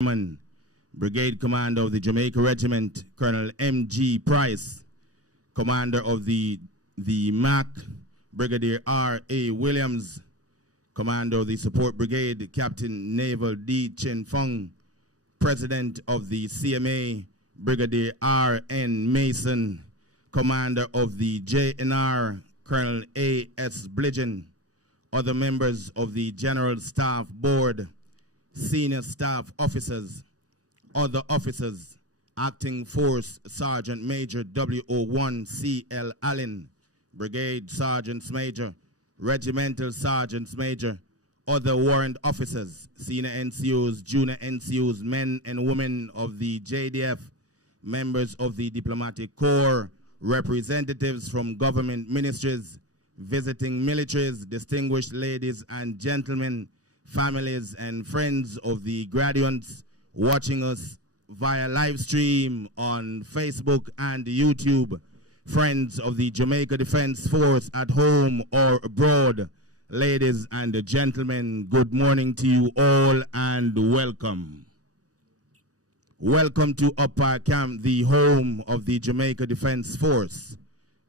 Brigade Commander of the Jamaica Regiment, Colonel M.G. Price, Commander of the MAC, Brigadier R.A. Williams, Commander of the Support Brigade, Captain Naval D. Chen Fung, President of the CMA, Brigadier R.N. Mason, Commander of the JNR, Colonel A.S. Blidgen, other members of the General Staff Board, senior staff officers, other officers, Acting Force Sergeant Major W.O.1 C.L. Allen, Brigade Sergeants Major, Regimental Sergeants Major, other warrant officers, senior NCOs, junior NCOs, men and women of the JDF, members of the Diplomatic Corps, representatives from government ministries, visiting militaries, distinguished ladies and gentlemen, families and friends of the graduates watching us via live stream on Facebook and YouTube, friends of the Jamaica Defense Force at home or abroad, ladies and gentlemen, good morning to you all and welcome. Welcome to Upper Camp, the home of the Jamaica Defense Force.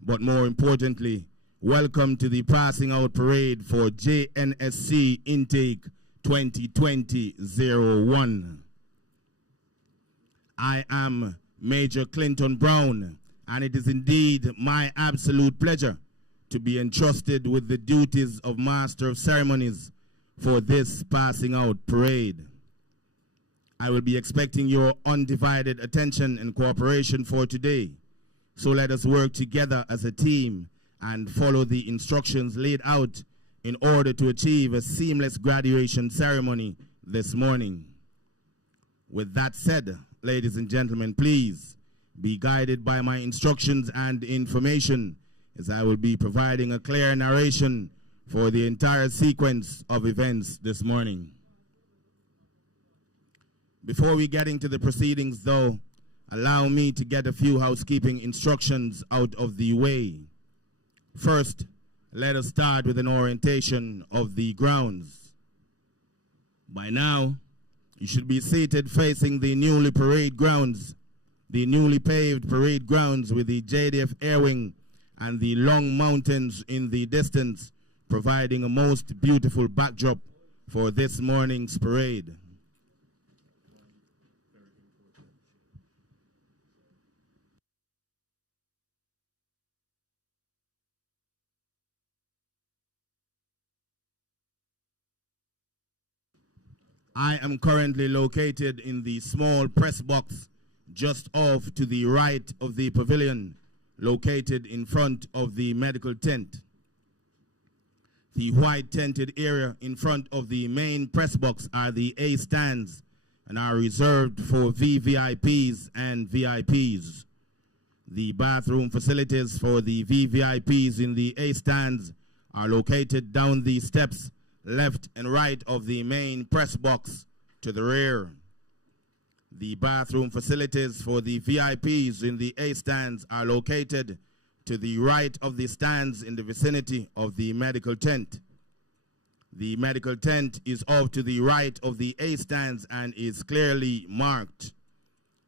But more importantly, welcome to the passing out parade for JNSC Intake 2020-01. I am Major Clinton Brown, and it is indeed my absolute pleasure to be entrusted with the duties of Master of Ceremonies for this passing out parade. I will be expecting your undivided attention and cooperation for today, so let us work together as a team and follow the instructions laid out in order to achieve a seamless graduation ceremony this morning. With that said, ladies and gentlemen, please be guided by my instructions and information, as I will be providing a clear narration for the entire sequence of events this morning. Before we get into the proceedings, though, allow me to get a few housekeeping instructions out of the way. First, let us start with an orientation of the grounds. By now, you should be seated facing the newly paved grounds with the JDF Air Wing and the long mountains in the distance, providing a most beautiful backdrop for this morning's parade. I am currently located in the small press box just off to the right of the pavilion, located in front of the medical tent. The white tented area in front of the main press box are the A stands and are reserved for VVIPs and VIPs. The bathroom facilities for the VVIPs in the A stands are located down the steps left and right of the main press box to the rear. The bathroom facilities for the VIPs in the A stands are located to the right of the stands in the vicinity of the medical tent. The medical tent is off to the right of the A stands and is clearly marked.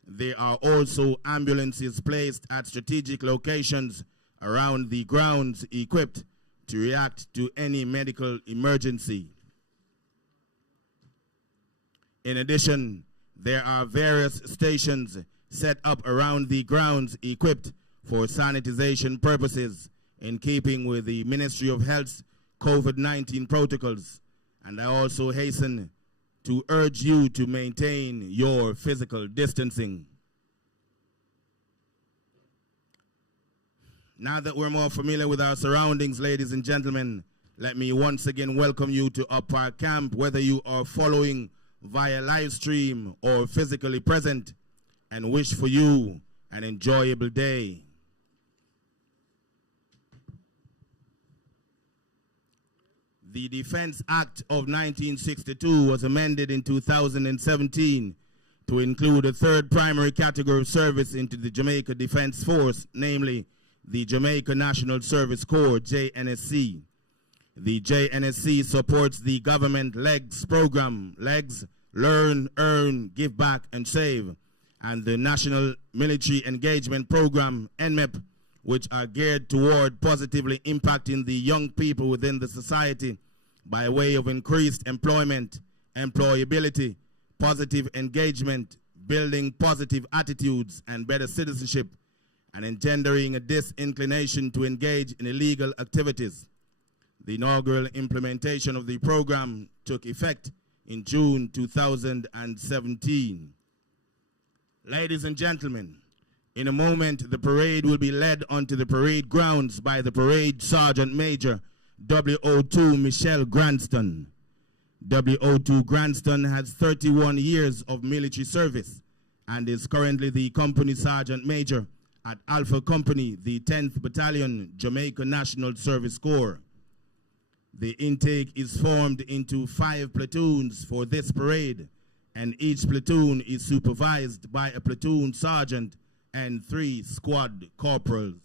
There are also ambulances placed at strategic locations around the grounds equipped to react to any medical emergency. In addition, there are various stations set up around the grounds equipped for sanitization purposes in keeping with the Ministry of Health's COVID-19 protocols, and I also hasten to urge you to maintain your physical distancing. Now that we're more familiar with our surroundings, ladies and gentlemen, let me once again welcome you to Upper Camp, whether you are following via live stream or physically present, and wish for you an enjoyable day. The Defense Act of 1962 was amended in 2017 to include a third primary category of service into the Jamaica Defense Force, namely the Jamaica National Service Corps, JNSC. The JNSC supports the government LEGS program. LEGS Learn, Earn, Give Back, and Save, and the National Military Engagement Program, NMEP, which are geared toward positively impacting the young people within the society by way of increased employment, employability, positive engagement, building positive attitudes and better citizenship, and engendering a disinclination to engage in illegal activities. The inaugural implementation of the program took effect in June 2017. Ladies and gentlemen, in a moment, the parade will be led onto the parade grounds by the Parade Sergeant Major, WO2 Michelle Granston. WO2 Granston has 31 years of military service and is currently the Company Sergeant Major at Alpha Company, the 10th Battalion, Jamaica National Service Corps. The intake is formed into 5 platoons for this parade, and each platoon is supervised by a platoon sergeant and 3 squad corporals.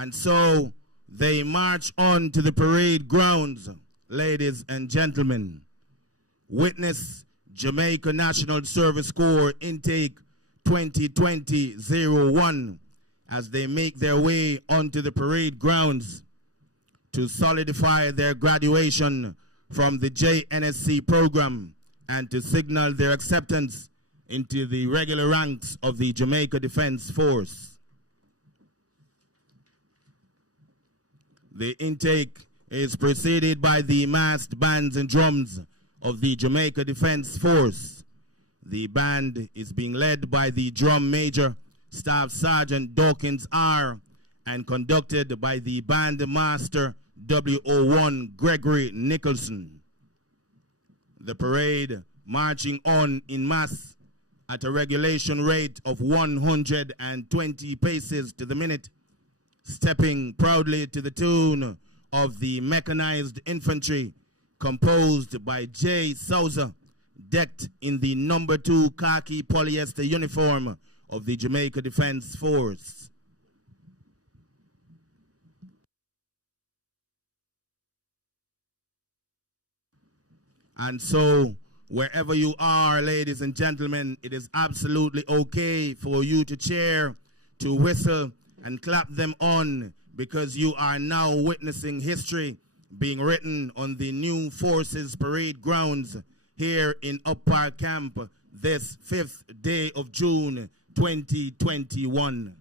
And so they march on to the parade grounds, ladies and gentlemen. Witness Jamaica National Service Corps Intake 2020-01 as they make their way onto the parade grounds to solidify their graduation from the JNSC program and to signal their acceptance into the regular ranks of the Jamaica Defense Force. The intake is preceded by the massed bands and drums of the Jamaica Defense Force. The band is being led by the Drum Major, Staff Sergeant Dawkins R., and conducted by the Band Master WO1 Gregory Nicholson. The parade marching on in mass at a regulation rate of 120 paces to the minute, stepping proudly to the tune of the mechanized infantry composed by J. Souza, decked in the number 2 khaki polyester uniform of the Jamaica Defense Force. And so, wherever you are, ladies and gentlemen, it is absolutely okay for you to cheer, to whistle, and clap them on, because you are now witnessing history being written on the new forces parade grounds here in Up Park Camp this 5th day of June 2021.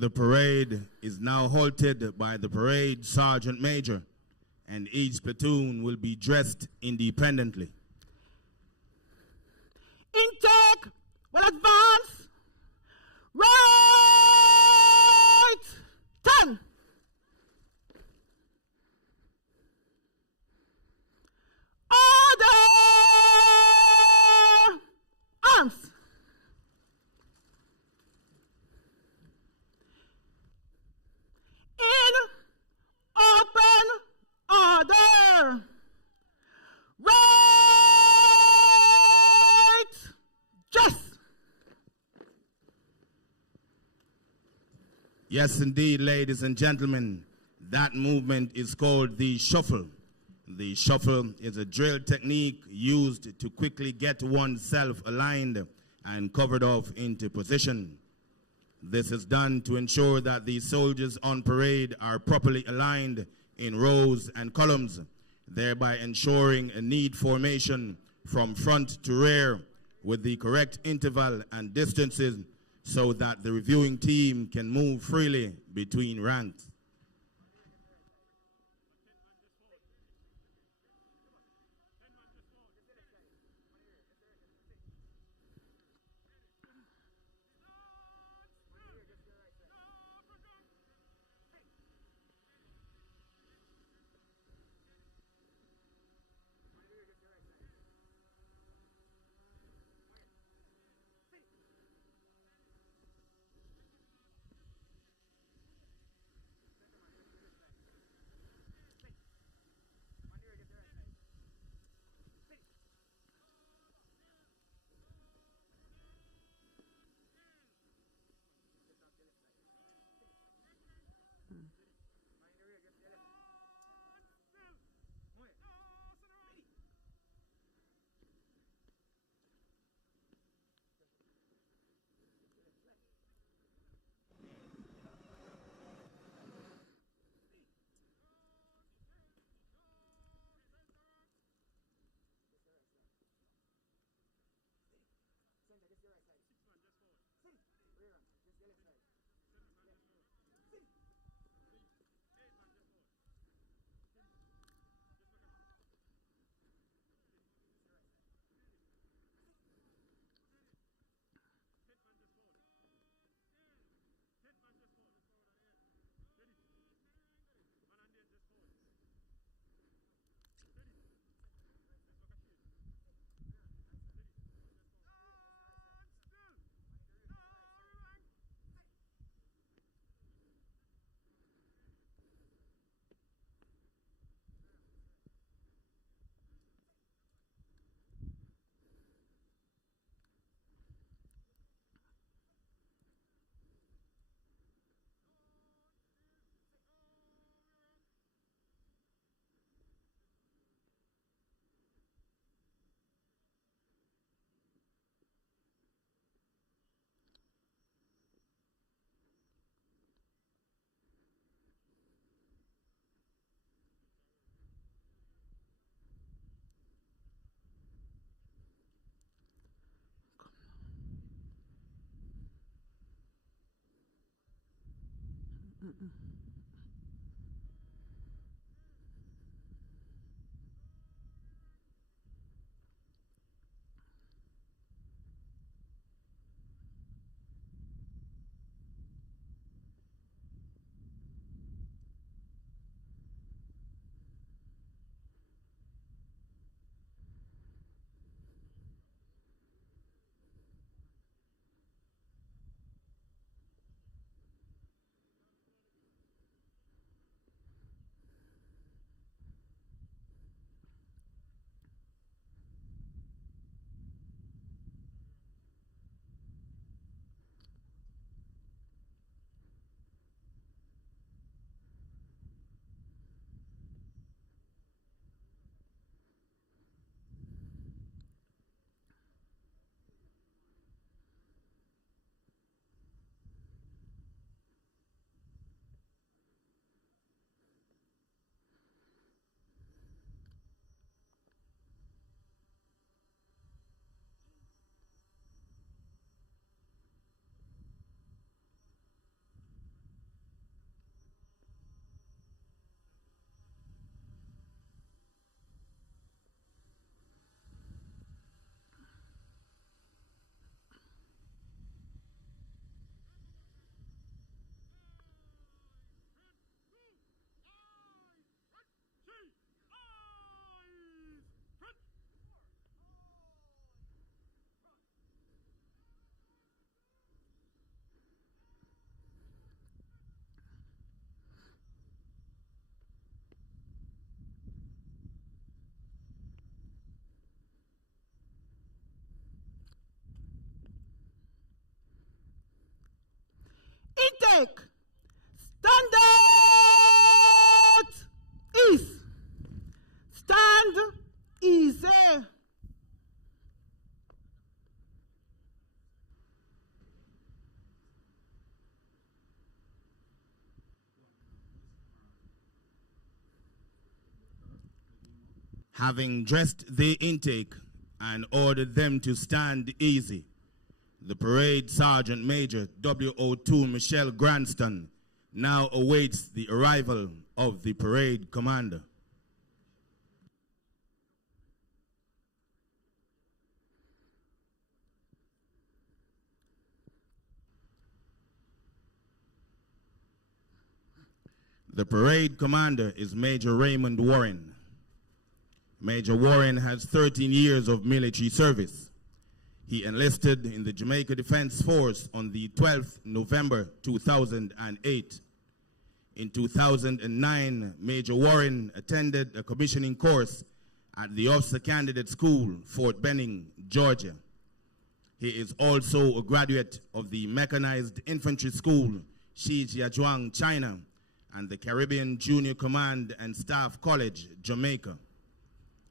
The parade is now halted by the parade sergeant major, and each platoon will be dressed independently. Intake will advance. Right. Turn. Order. Arms. In open order. Right. Just. Yes, indeed, ladies and gentlemen, that movement is called the shuffle. The shuffle is a drill technique used to quickly get oneself aligned and covered off into position. This is done to ensure that the soldiers on parade are properly aligned in rows and columns, thereby ensuring a neat formation from front to rear with the correct interval and distances so that the reviewing team can move freely between ranks. intake. Standard east. Stand easy. Having dressed the intake and ordered them to stand easy, the Parade Sergeant Major WO2 Michelle Granston now awaits the arrival of the parade commander. The parade commander is Major Raymond Warren. Major Warren has 13 years of military service. He enlisted in the Jamaica Defense Force on the 12th November 2008. In 2009, Major Warren attended a commissioning course at the Officer Candidate School, Fort Benning, Georgia. He is also a graduate of the Mechanized Infantry School, Shijiazhuang, China, and the Caribbean Junior Command and Staff College, Jamaica.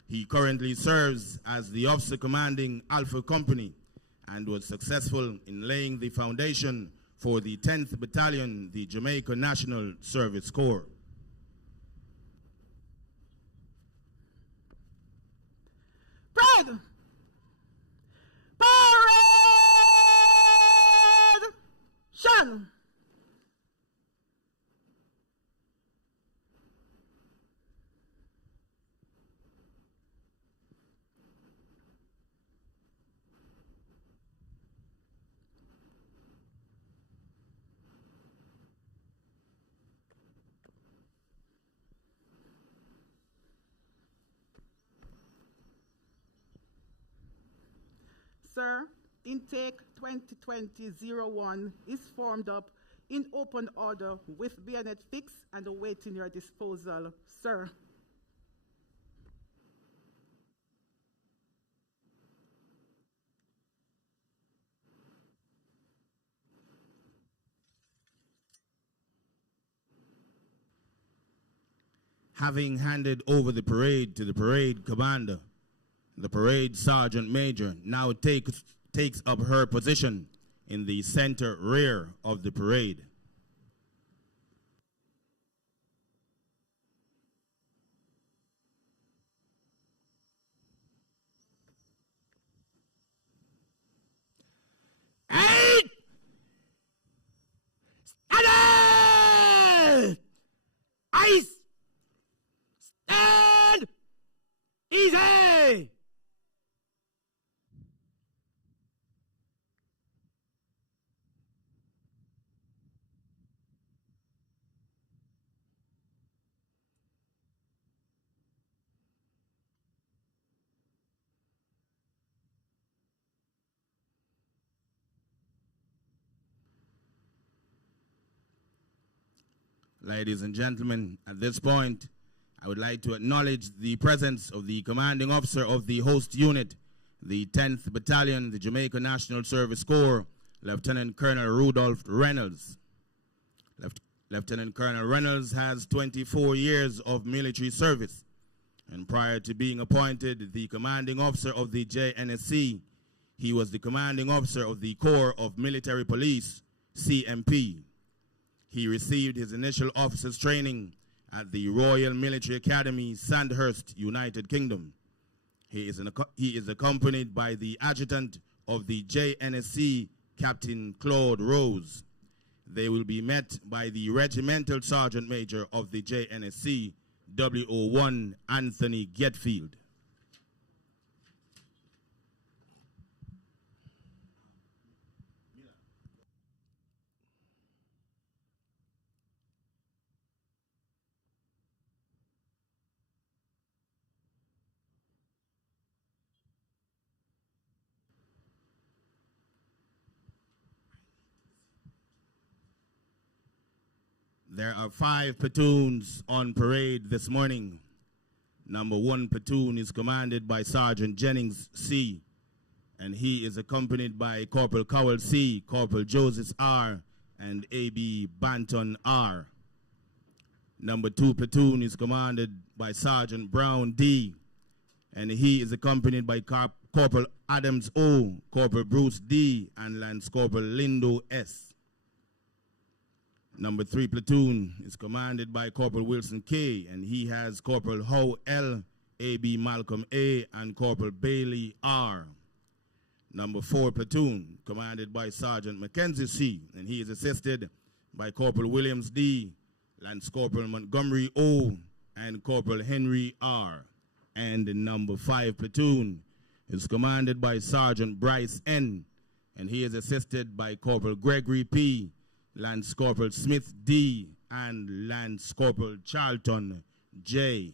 He currently serves as the officer commanding Alpha Company and was successful in laying the foundation for the 10th Battalion, the Jamaica National Service Corps. Parade! Parade! Shun! Sir, intake 2020-01 is formed up in open order with bayonet fixed and awaiting your disposal, sir. Having handed over the parade to the parade commander, the parade sergeant major now takes up her position in the center rear of the parade. Eight! Stand! Ice! Stand! Easy! Ladies and gentlemen, at this point, I would like to acknowledge the presence of the commanding officer of the host unit, the 10th Battalion, the Jamaica National Service Corps, Lieutenant Colonel Rudolph Reynolds. Lieutenant Colonel Reynolds has 24 years of military service, and prior to being appointed the commanding officer of the JNSC, he was the commanding officer of the Corps of Military Police, CMP. He received his initial officer's training at the Royal Military Academy, Sandhurst, United Kingdom. He is accompanied by the adjutant of the JNSC, Captain Claude Rose. They will be met by the Regimental Sergeant Major of the JNSC, WO1 Anthony Getfield. There are 5 platoons on parade this morning. Number 1 platoon is commanded by Sergeant Jennings C., and he is accompanied by Corporal Cowell C., Corporal Joseph R., and AB Banton R. Number 2 platoon is commanded by Sergeant Brown D, and he is accompanied by Corporal Adams O, Corporal Bruce D, and Lance Corporal Lindo S. Number 3 platoon is commanded by Corporal Wilson K, and he has Corporal Howe L, AB Malcolm A, and Corporal Bailey R. Number 4 platoon, commanded by Sergeant Mackenzie C, and he is assisted by Corporal Williams D, Lance Corporal Montgomery O, and Corporal Henry R. And the number 5 platoon is commanded by Sergeant Bryce N, and he is assisted by Corporal Gregory P, Lance Corporal Smith D, and Lance Corporal Charlton J.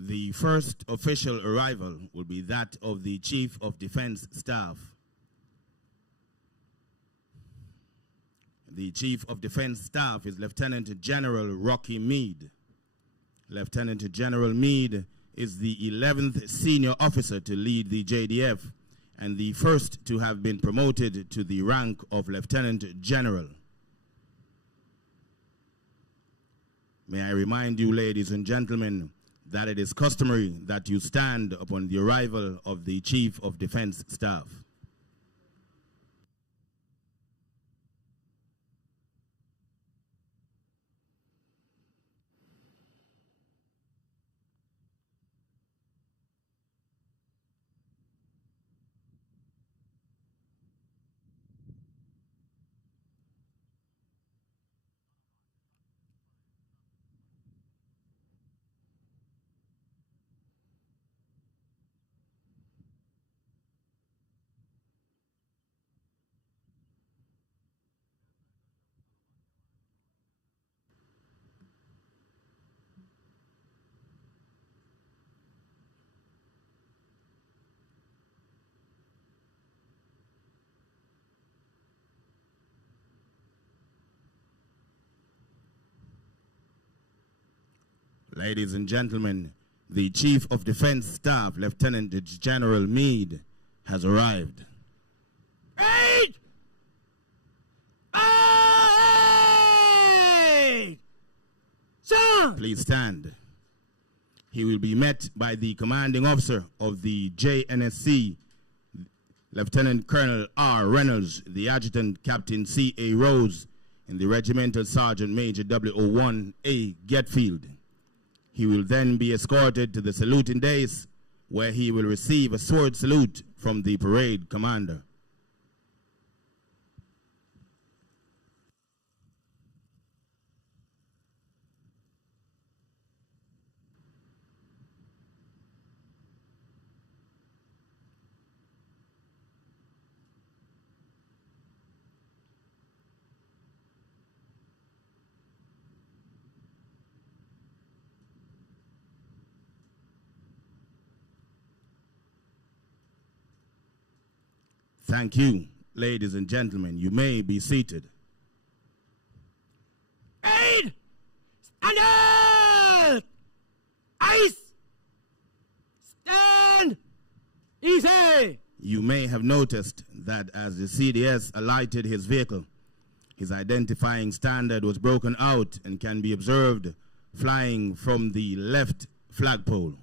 The first official arrival will be that of the Chief of Defense Staff. The Chief of Defense Staff is Lieutenant General Rocky Meade. Lieutenant General Meade is the 11th senior officer to lead the JDF and the first to have been promoted to the rank of Lieutenant General. May I remind you, ladies and gentlemen, that it is customary that you stand upon the arrival of the Chief of Defense Staff. Ladies and gentlemen, the Chief of Defense Staff, Lieutenant General Meade, has arrived. Hey! Hey! Sir! Please stand. He will be met by the commanding officer of the JNSC, Lieutenant Colonel R. Reynolds, the Adjutant Captain C.A. Rose, and the Regimental Sergeant Major W.O.1.A. Getfield. He will then be escorted to the saluting dais, where he will receive a sword salute from the parade commander. Thank you. Ladies and gentlemen, you may be seated. Aid! Stand! Ice! Stand! Easy! You may have noticed that as the CDS alighted his vehicle, his identifying standard was broken out and can be observed flying from the left flagpole.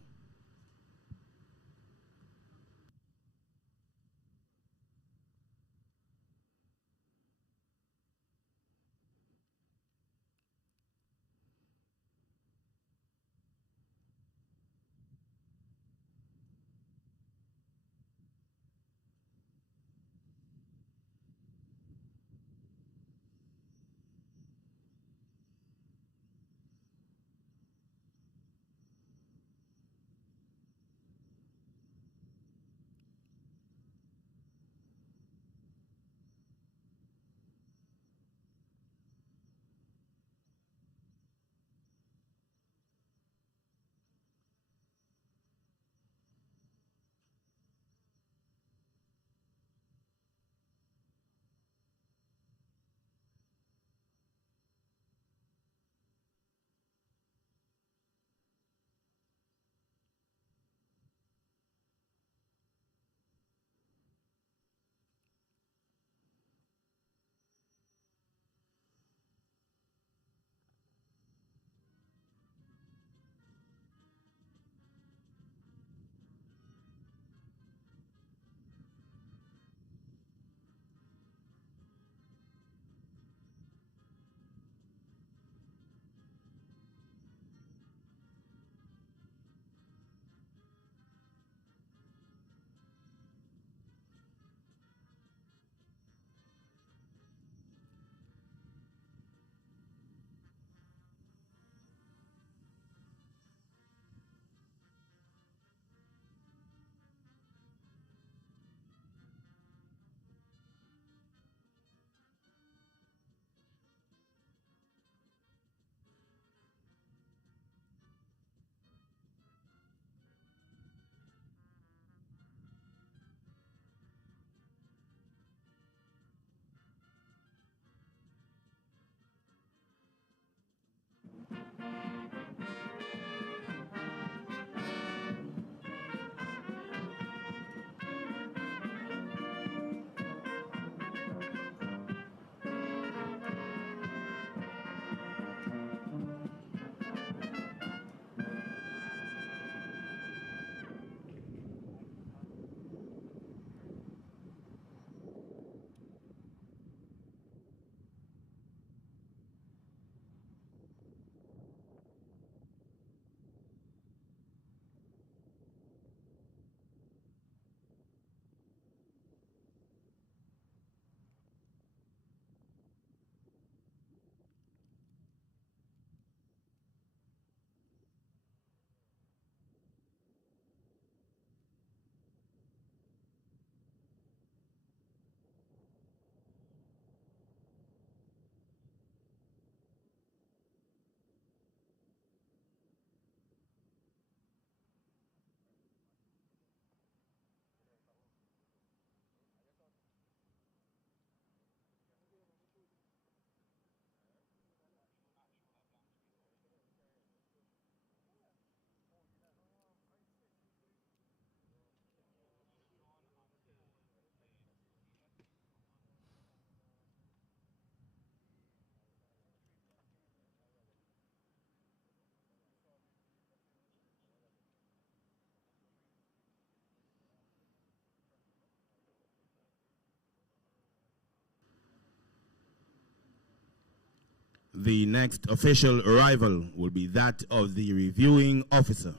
The next official arrival will be that of the reviewing officer.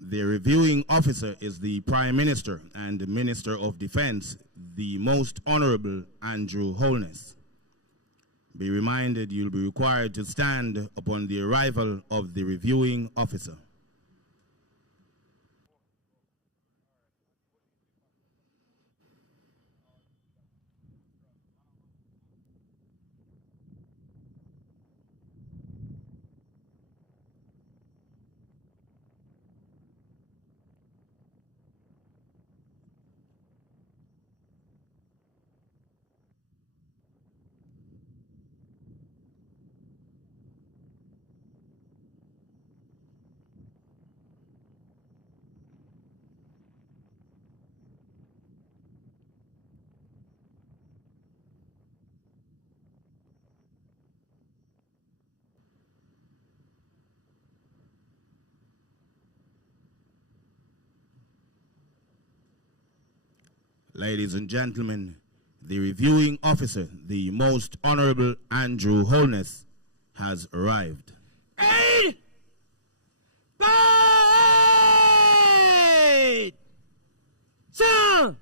The reviewing officer is the Prime Minister and the Minister of Defense, the Most Honorable Andrew Holness. Be reminded you'll be required to stand upon the arrival of the reviewing officer. Ladies and gentlemen, the reviewing officer, the Most Honorable Andrew Holness, has arrived. Aid! Aid! Sir!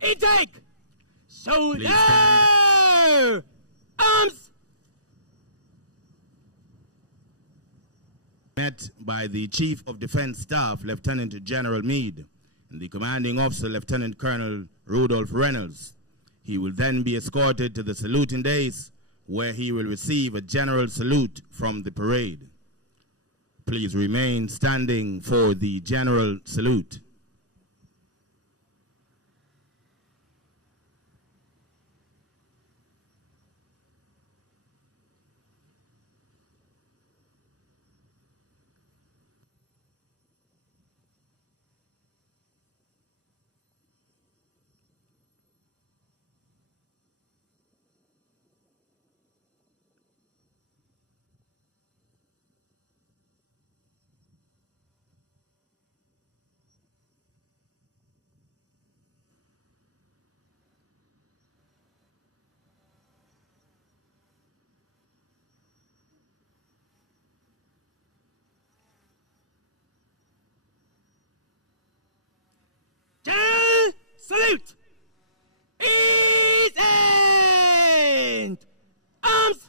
Intake! Shoulder! Arms! Met by the Chief of Defense Staff, Lieutenant General Meade, and the commanding officer, Lieutenant Colonel Rudolph Reynolds. He will then be escorted to the saluting dais, where he will receive a general salute from the parade. Please remain standing for the general salute. General salute! Ease and arms!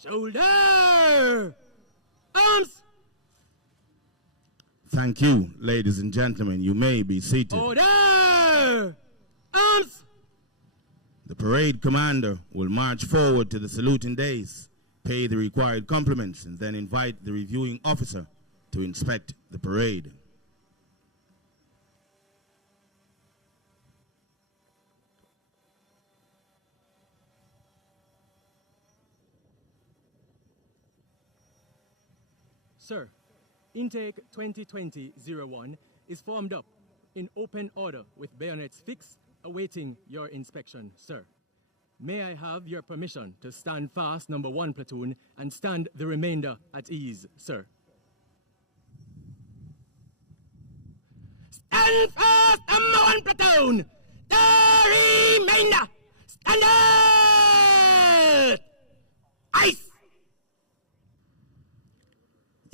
Shoulder! Arms! Thank you, ladies and gentlemen. You may be seated. Order! Arms! The parade commander will march forward to the saluting dais, pay the required compliments, and then invite the reviewing officer to inspect the parade. Sir, intake 2020-01 is formed up in open order with bayonets fixed, awaiting your inspection, sir. May I have your permission to stand fast, number 1 platoon, and stand the remainder at ease, sir? Stand fast, number 1 platoon! The remainder! Standard! Ice!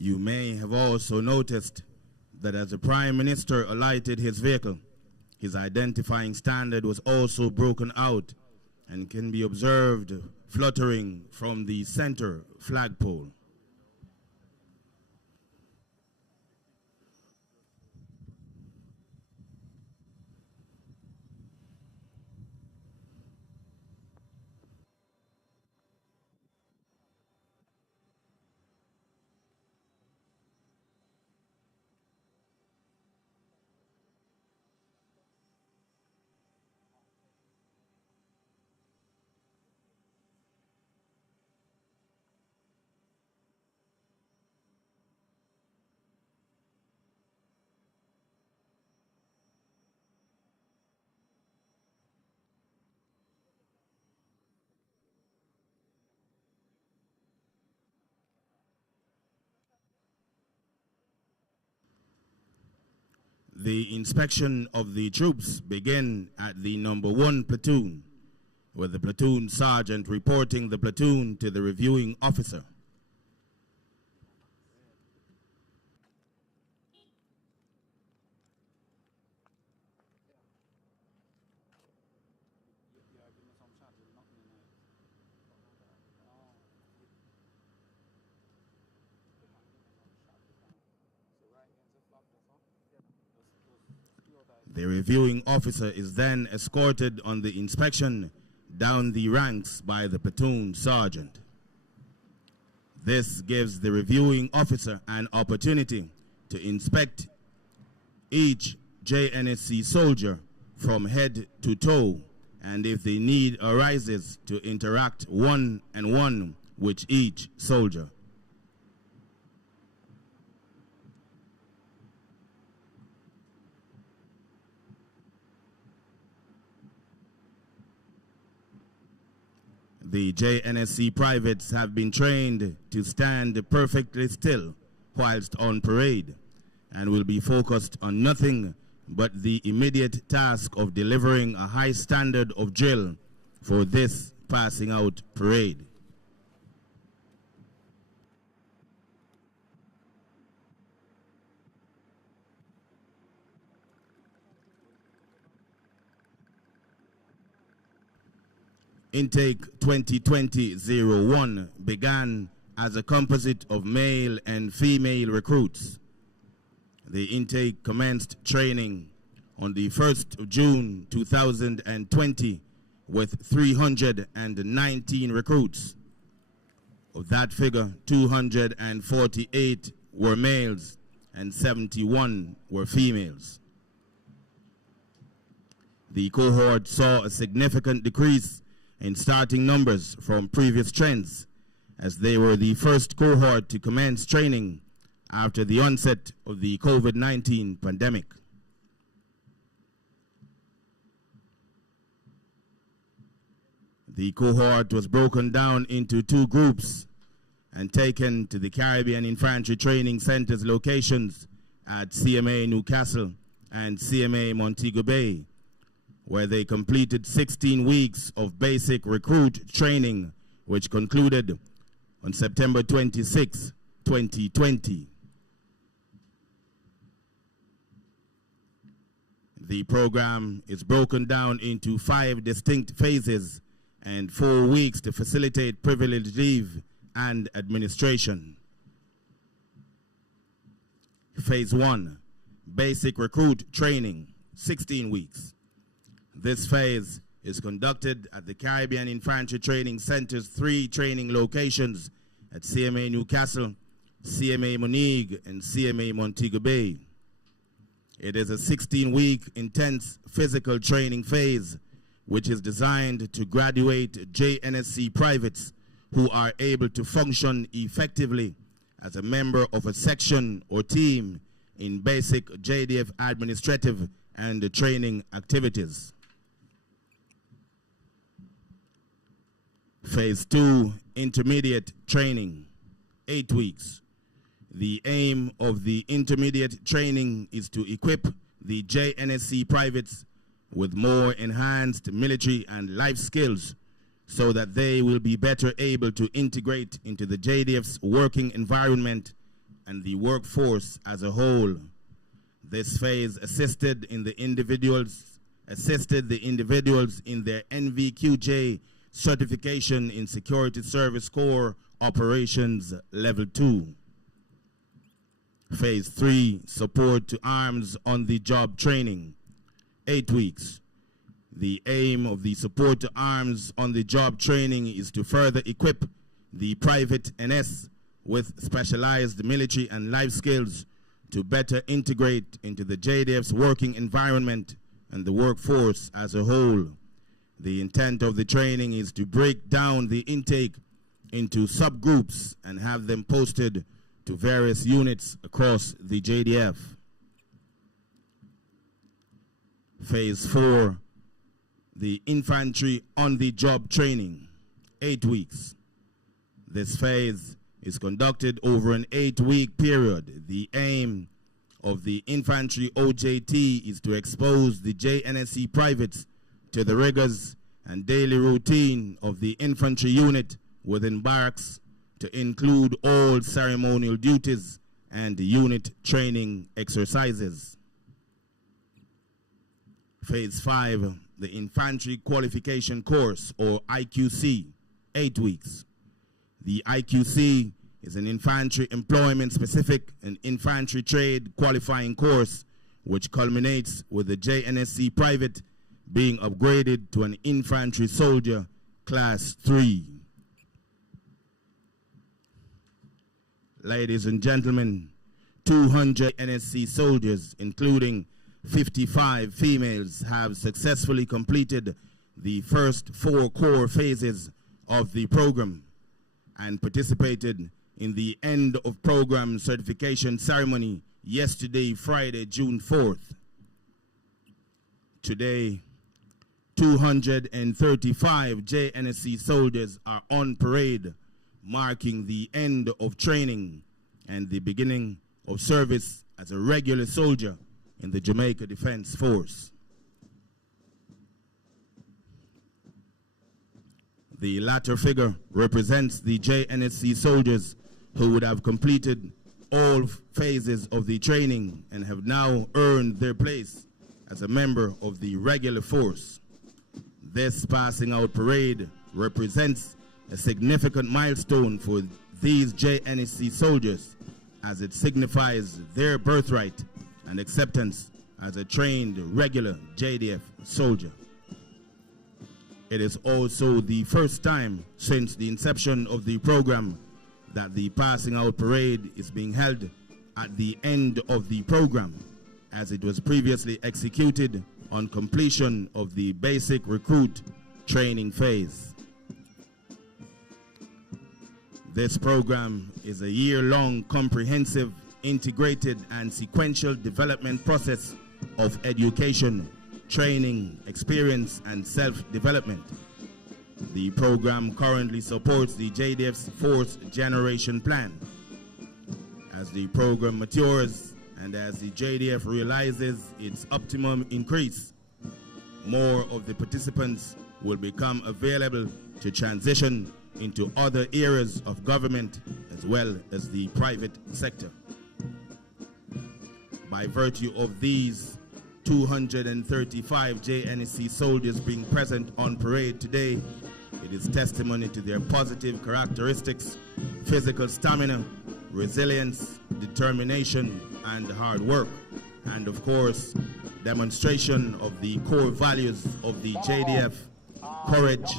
You may have also noticed that as the Prime Minister alighted his vehicle, his identifying standard was also broken out and can be observed fluttering from the center flagpole. The inspection of the troops begin at the number 1 platoon, with the platoon sergeant reporting the platoon to the reviewing officer. The reviewing officer is then escorted on the inspection down the ranks by the platoon sergeant. This gives the reviewing officer an opportunity to inspect each JNSC soldier from head to toe and if the need arises, to interact one-on-one with each soldier. The JNSC privates have been trained to stand perfectly still whilst on parade and will be focused on nothing but the immediate task of delivering a high standard of drill for this passing out parade. Intake 2020-01 began as a composite of male and female recruits. The intake commenced training on the 1st of June 2020 with 319 recruits. Of that figure, 248 were males and 71 were females. The cohort saw a significant decrease in starting numbers from previous trends, as they were the first cohort to commence training after the onset of the COVID-19 pandemic. The cohort was broken down into two groups and taken to the Caribbean Infantry Training Center's locations at CMA Newcastle and CMA Montego Bay, where they completed 16 weeks of basic recruit training, which concluded on September 26, 2020. The program is broken down into 5 distinct phases and 4 weeks to facilitate privileged leave and administration. Phase 1, basic recruit training, 16 weeks. This phase is conducted at the Caribbean Infantry Training Center's 3 training locations at CMA Newcastle, CMA Montego, and CMA Montego Bay. It is a 16-week intense physical training phase, which is designed to graduate JNSC privates who are able to function effectively as a member of a section or team in basic JDF administrative and training activities. Phase 2, intermediate training, 8 weeks. The aim of the intermediate training is to equip the JNSC privates with more enhanced military and life skills so that they will be better able to integrate into the JDF's working environment and the workforce as a whole. This phase assisted the individuals in their NVQJ certification in Security Service Corps Operations Level 2. Phase 3, support to arms on the job training, 8 weeks. The aim of the support to arms on the job training is to further equip the private NS with specialized military and life skills to better integrate into the JDF's working environment and the workforce as a whole. The intent of the training is to break down the intake into subgroups and have them posted to various units across the JDF. Phase 4, the infantry on the job training, 8 weeks. This phase is conducted over an 8-week period. The aim of the infantry OJT is to expose the JNSC privates to the rigors and daily routine of the infantry unit within barracks, to include all ceremonial duties and unit training exercises. Phase 5, the Infantry Qualification Course, or IQC, 8 weeks. The IQC is an infantry employment-specific and infantry trade qualifying course which culminates with the JNSC private being upgraded to an infantry soldier class 3. Ladies and gentlemen, 200 NSC soldiers, including 55 females, have successfully completed the first 4 core phases of the program and participated in the end of program certification ceremony yesterday, Friday, June 4th. Today, 235 JNSC soldiers are on parade, marking the end of training and the beginning of service as a regular soldier in the Jamaica Defense Force. The latter figure represents the JNSC soldiers who would have completed all phases of the training and have now earned their place as a member of the regular force. This passing out parade represents a significant milestone for these JNSC soldiers, as it signifies their birthright and acceptance as a trained regular JDF soldier. It is also the first time since the inception of the program that the passing out parade is being held at the end of the program, as it was previously executed on completion of the basic recruit training phase. This program is a year-long, comprehensive, integrated, and sequential development process of education, training, experience, and self-development. The program currently supports the JDF's Force Generation Plan. As the program matures and as the JDF realizes its optimum increase, more of the participants will become available to transition into other areas of government as well as the private sector. By virtue of these 235 JNSC soldiers being present on parade today, it is testimony to their positive characteristics, physical stamina, resilience, determination, and hard work, and of course, demonstration of the core values of the JDF: courage,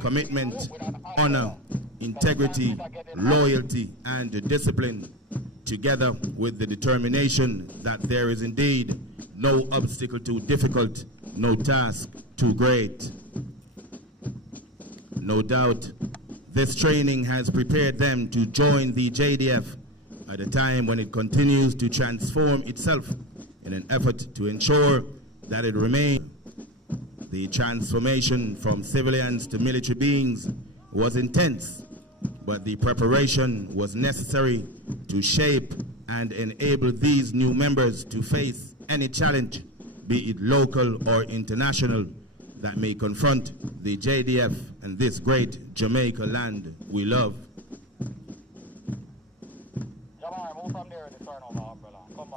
commitment, honor, integrity, loyalty, and discipline, together with the determination that there is indeed no obstacle too difficult, no task too great. No doubt, this training has prepared them to join the JDF at a time when it continues to transform itself in an effort to ensure that it remains. The transformation from civilians to military beings was intense, but the preparation was necessary to shape and enable these new members to face any challenge, be it local or international, that may confront the JDF and this great Jamaica land we love.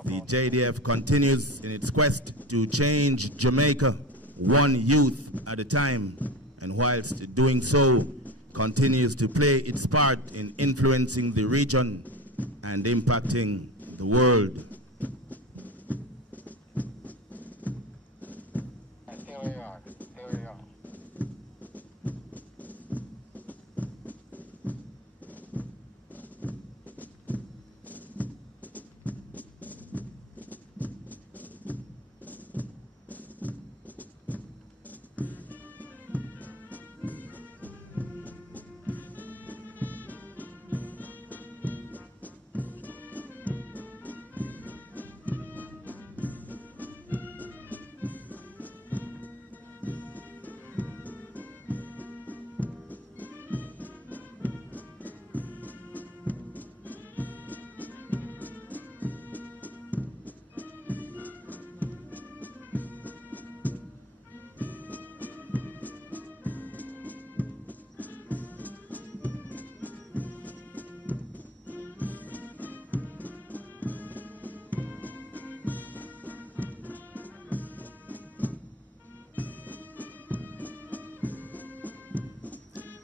The JDF continues in its quest to change Jamaica one youth at a time, and whilst doing so, continues to play its part in influencing the region and impacting the world.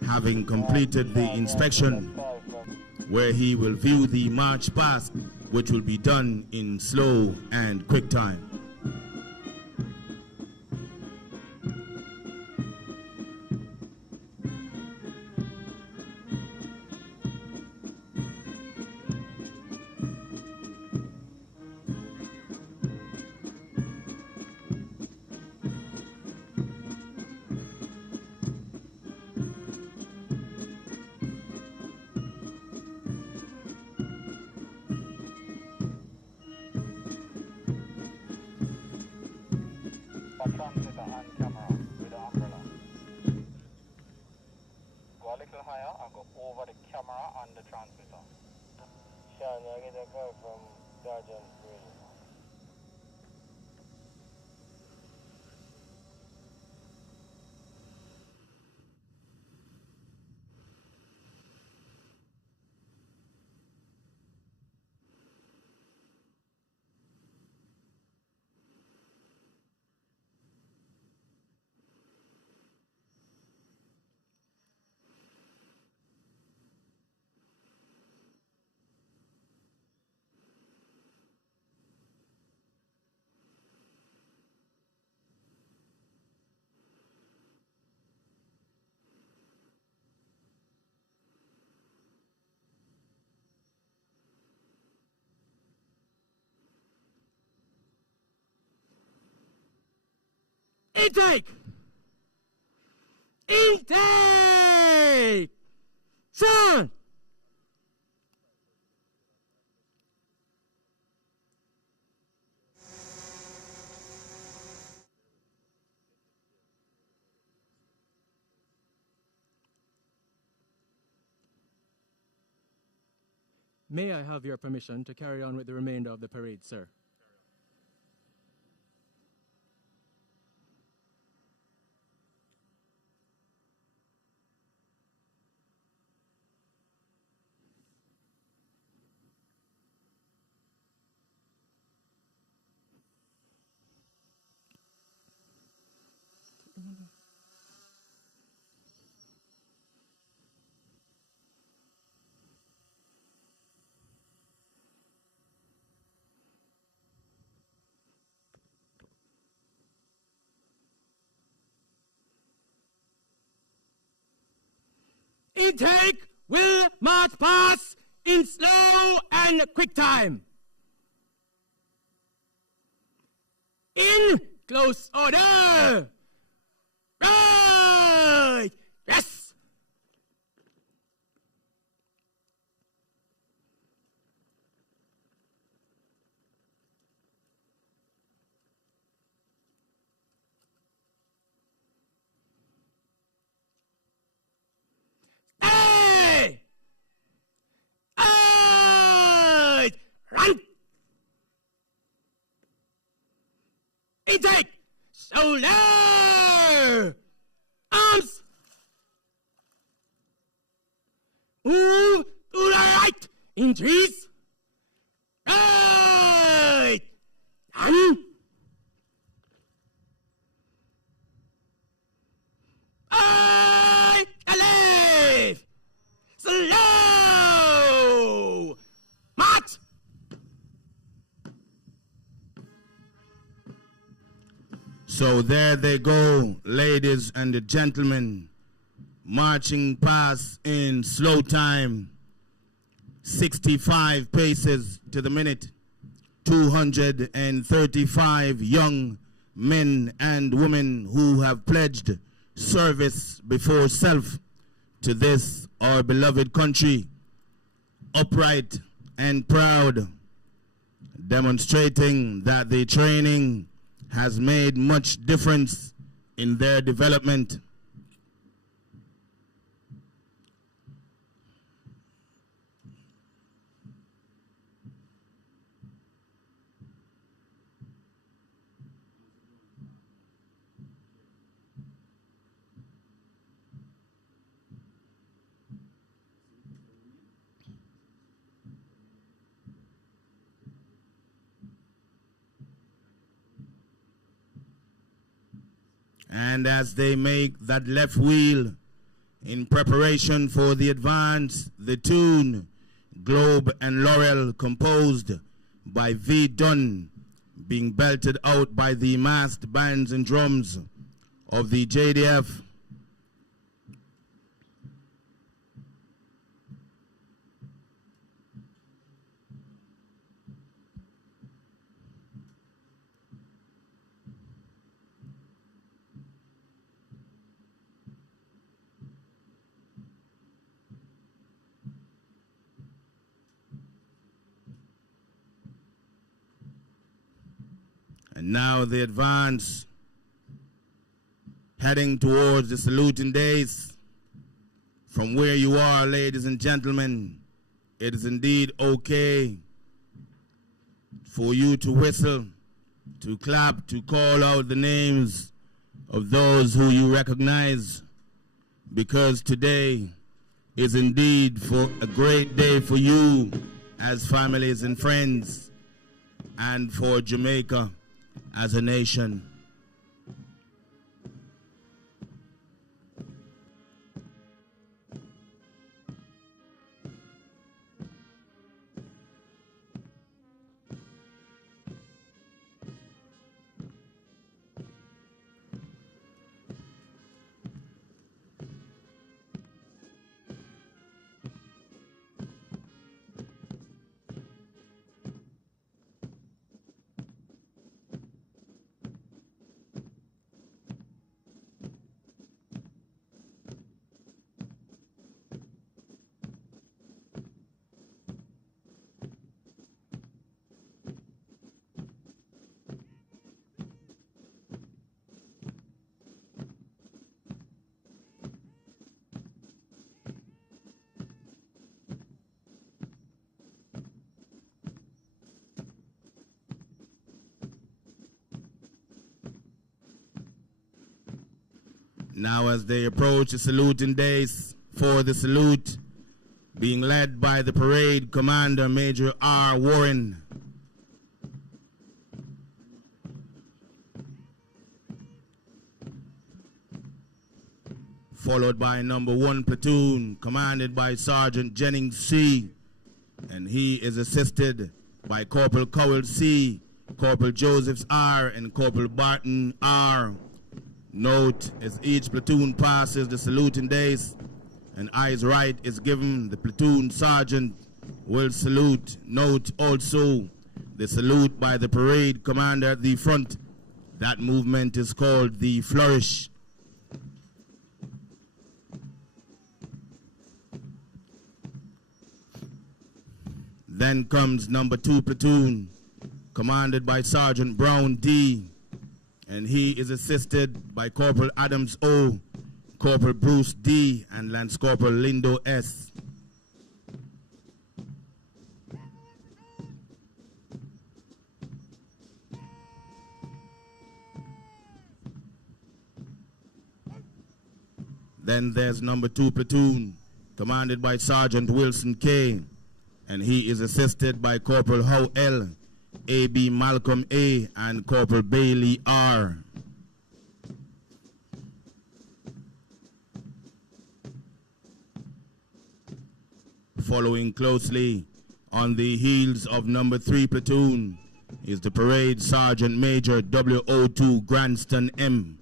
Having completed the inspection, where he will view the march past, which will be done in slow and quick time. fire and go over the camera and the transmitter. Sean, I get a call from Sergeant Brady. Intake! Intake! Sir! May I have your permission to carry on with the remainder of the parade, sir? Intake will march pass in slow and quick time. In close order. Right. Yes. Stay. Run. Intake. Shoulder. Arms. Move to the right. Increase. Right. Run. Right. Left. Slow. March. So there they go, ladies and gentlemen, marching past in slow time, 65 paces to the minute, 235 young men and women who have pledged service before self to this, our beloved country, upright and proud, demonstrating that the training has made much difference in their development. And as they make that left wheel in preparation for the advance, the tune, Globe and Laurel, composed by V. Dunn, being belted out by the massed bands and drums of the JDF. And now the advance, heading towards the saluting days from From where you are, ladies and gentlemen, it is indeed okay for you to whistle, to clap, to call out the names of those who you recognize, because today is indeed for a great day for you as families and friends, and for Jamaica as a nation. Now as they approach the saluting days for the salute, being led by the parade commander, Major R. Warren, followed by number 1 platoon, commanded by Sergeant Jennings C., and he is assisted by Corporal Cowell C., Corporal Josephs R., and Corporal Barton R. Note, as each platoon passes the saluting days, an eyes right is given, the platoon sergeant will salute. Note also the salute by the parade commander at the front. That movement is called the flourish. Then comes number 2 platoon, commanded by Sergeant Brown D., and he is assisted by Corporal Adams O., Corporal Bruce D., and Lance Corporal Lindo S. Then there's number 2 platoon, commanded by Sergeant Wilson K., and he is assisted by Corporal Howe L., A.B. Malcolm A., and Corporal Bailey R. Following closely on the heels of number 3 platoon is the parade Sergeant Major W.O.2 Granston M.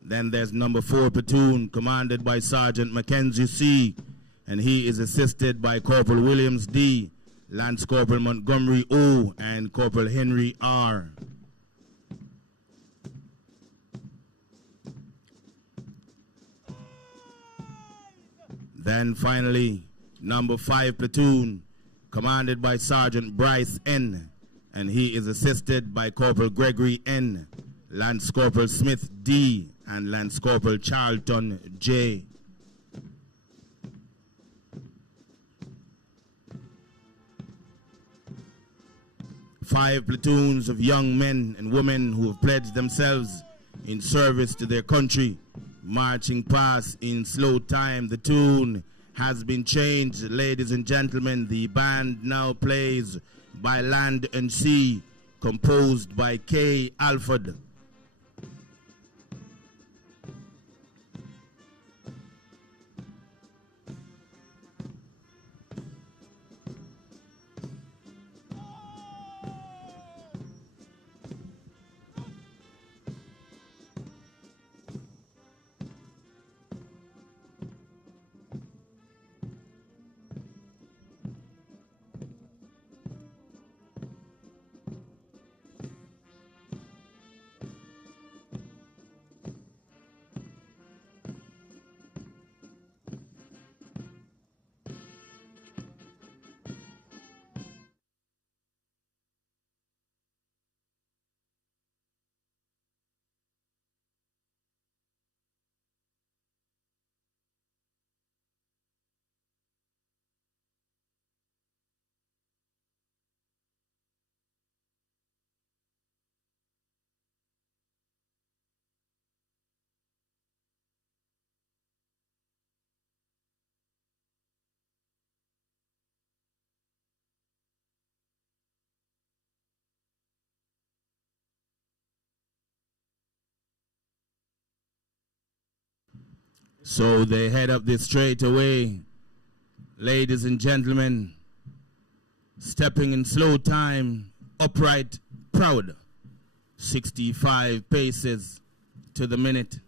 Then there's number 4 platoon, commanded by Sergeant Mackenzie C., and he is assisted by Corporal Williams D., Lance Corporal Montgomery O., and Corporal Henry R. Then finally, number 5 platoon, commanded by Sergeant Bryce N., and he is assisted by Corporal Gregory N., Lance Corporal Smith D., and Lance Corporal Charlton J. Five platoons of young men and women who have pledged themselves in service to their country, marching past in slow time. The tune has been changed, ladies and gentlemen. The band now plays By Land and Sea, composed by K. Alford. So they head up this straight away. Ladies and gentlemen, stepping in slow time, upright, proud. 65 paces to the minute.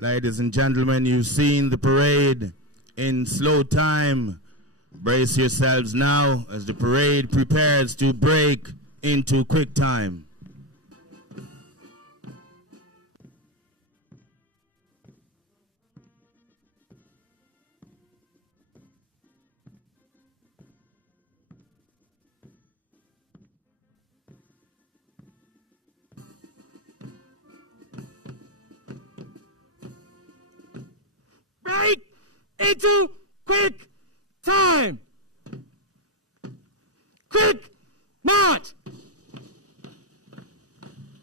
Ladies and gentlemen, you've seen the parade in slow time. Brace yourselves now as the parade prepares to break into quick time. Break into quick time. Quick march.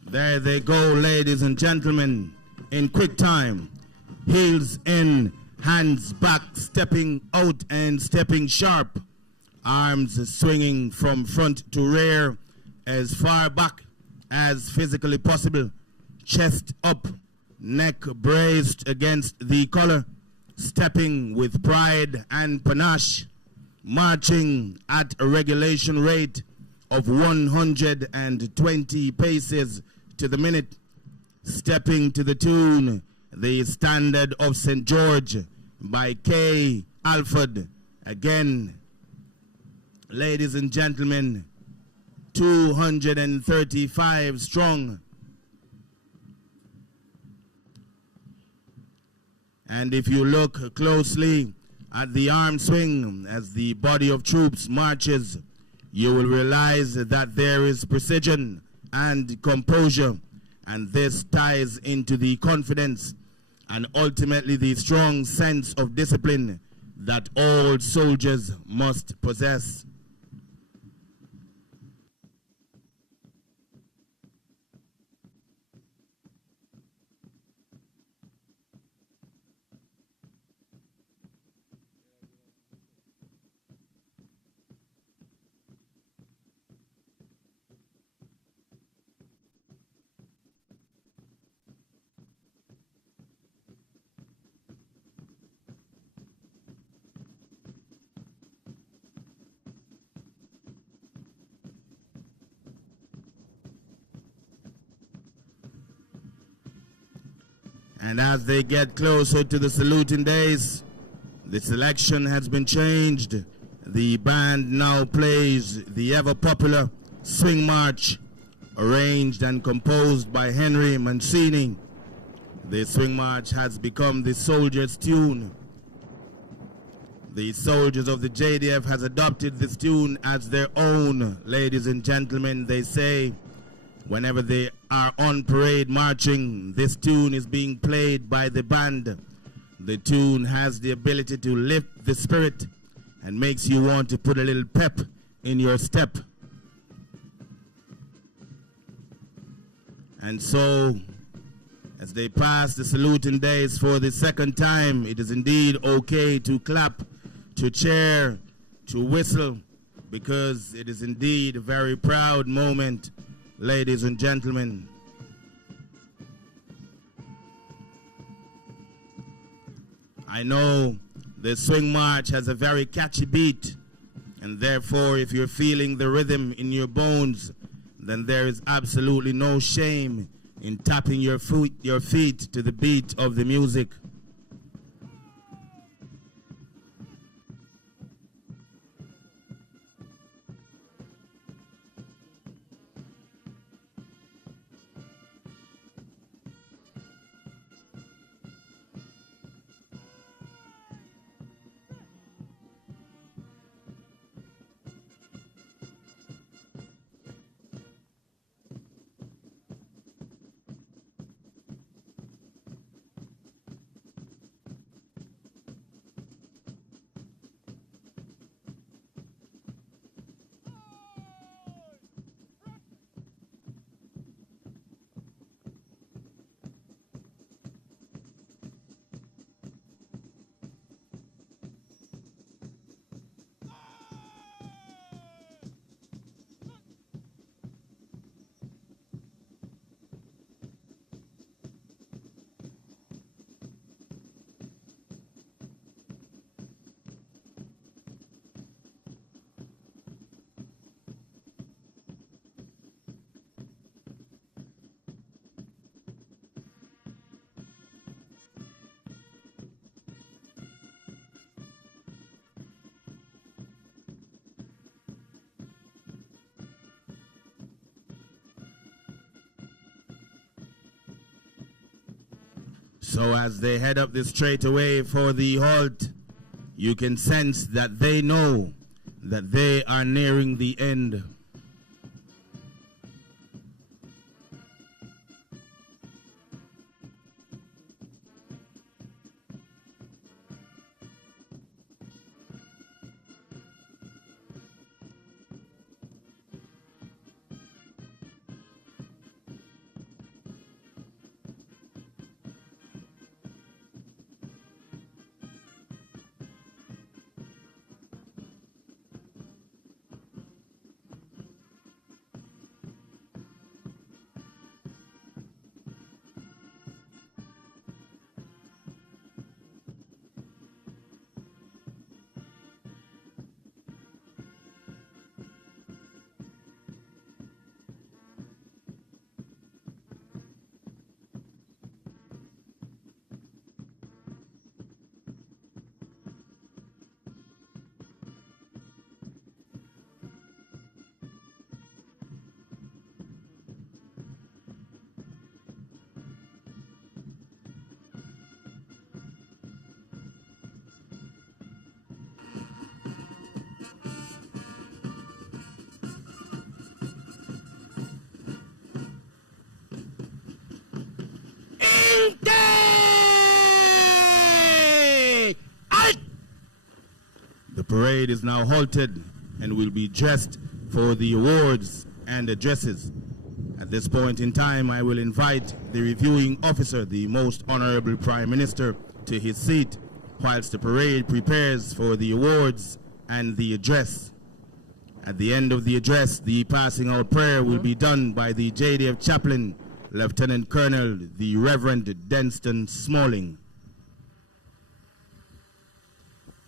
There they go, ladies and gentlemen, in quick time. Heels in, hands back, stepping out and stepping sharp. Arms swinging from front to rear as far back as physically possible. Chest up, neck braced against the collar. Stepping with pride and panache, marching at a regulation rate of 120 paces to the minute, stepping to the tune, The Standard of St. George by K. Alford. Again, ladies and gentlemen, 235 strong. And if you look closely at the arm swing as the body of troops marches, you will realize that there is precision and composure, and this ties into the confidence and ultimately the strong sense of discipline that all soldiers must possess. And as they get closer to the saluting days, the selection has been changed. The band now plays the ever-popular Swing March, arranged and composed by Henry Mancini. The Swing March has become the soldiers' tune. The soldiers of the JDF has adopted this tune as their own. Ladies and gentlemen, they say, whenever they are on parade marching, this tune is being played by the band. The tune has the ability to lift the spirit and makes you want to put a little pep in your step. And so As they pass the saluting days for the second time, it is indeed okay to clap, to cheer, to whistle, because it is indeed a very proud moment, ladies and gentlemen. I know the swing march has a very catchy beat, and therefore if you're feeling the rhythm in your bones, then there is absolutely no shame in tapping your feet to the beat of the music. So as they head up the straightaway for the halt, you can sense that they know that they are nearing the end. The parade is now halted and will be dressed for the awards and addresses. At this point in time, I will invite the reviewing officer, the Most Honorable Prime Minister, to his seat whilst the parade prepares for the awards and the address. At the end of the address, the passing out prayer will be done by the JDF chaplain, Lieutenant Colonel, the Reverend Denston Smalling.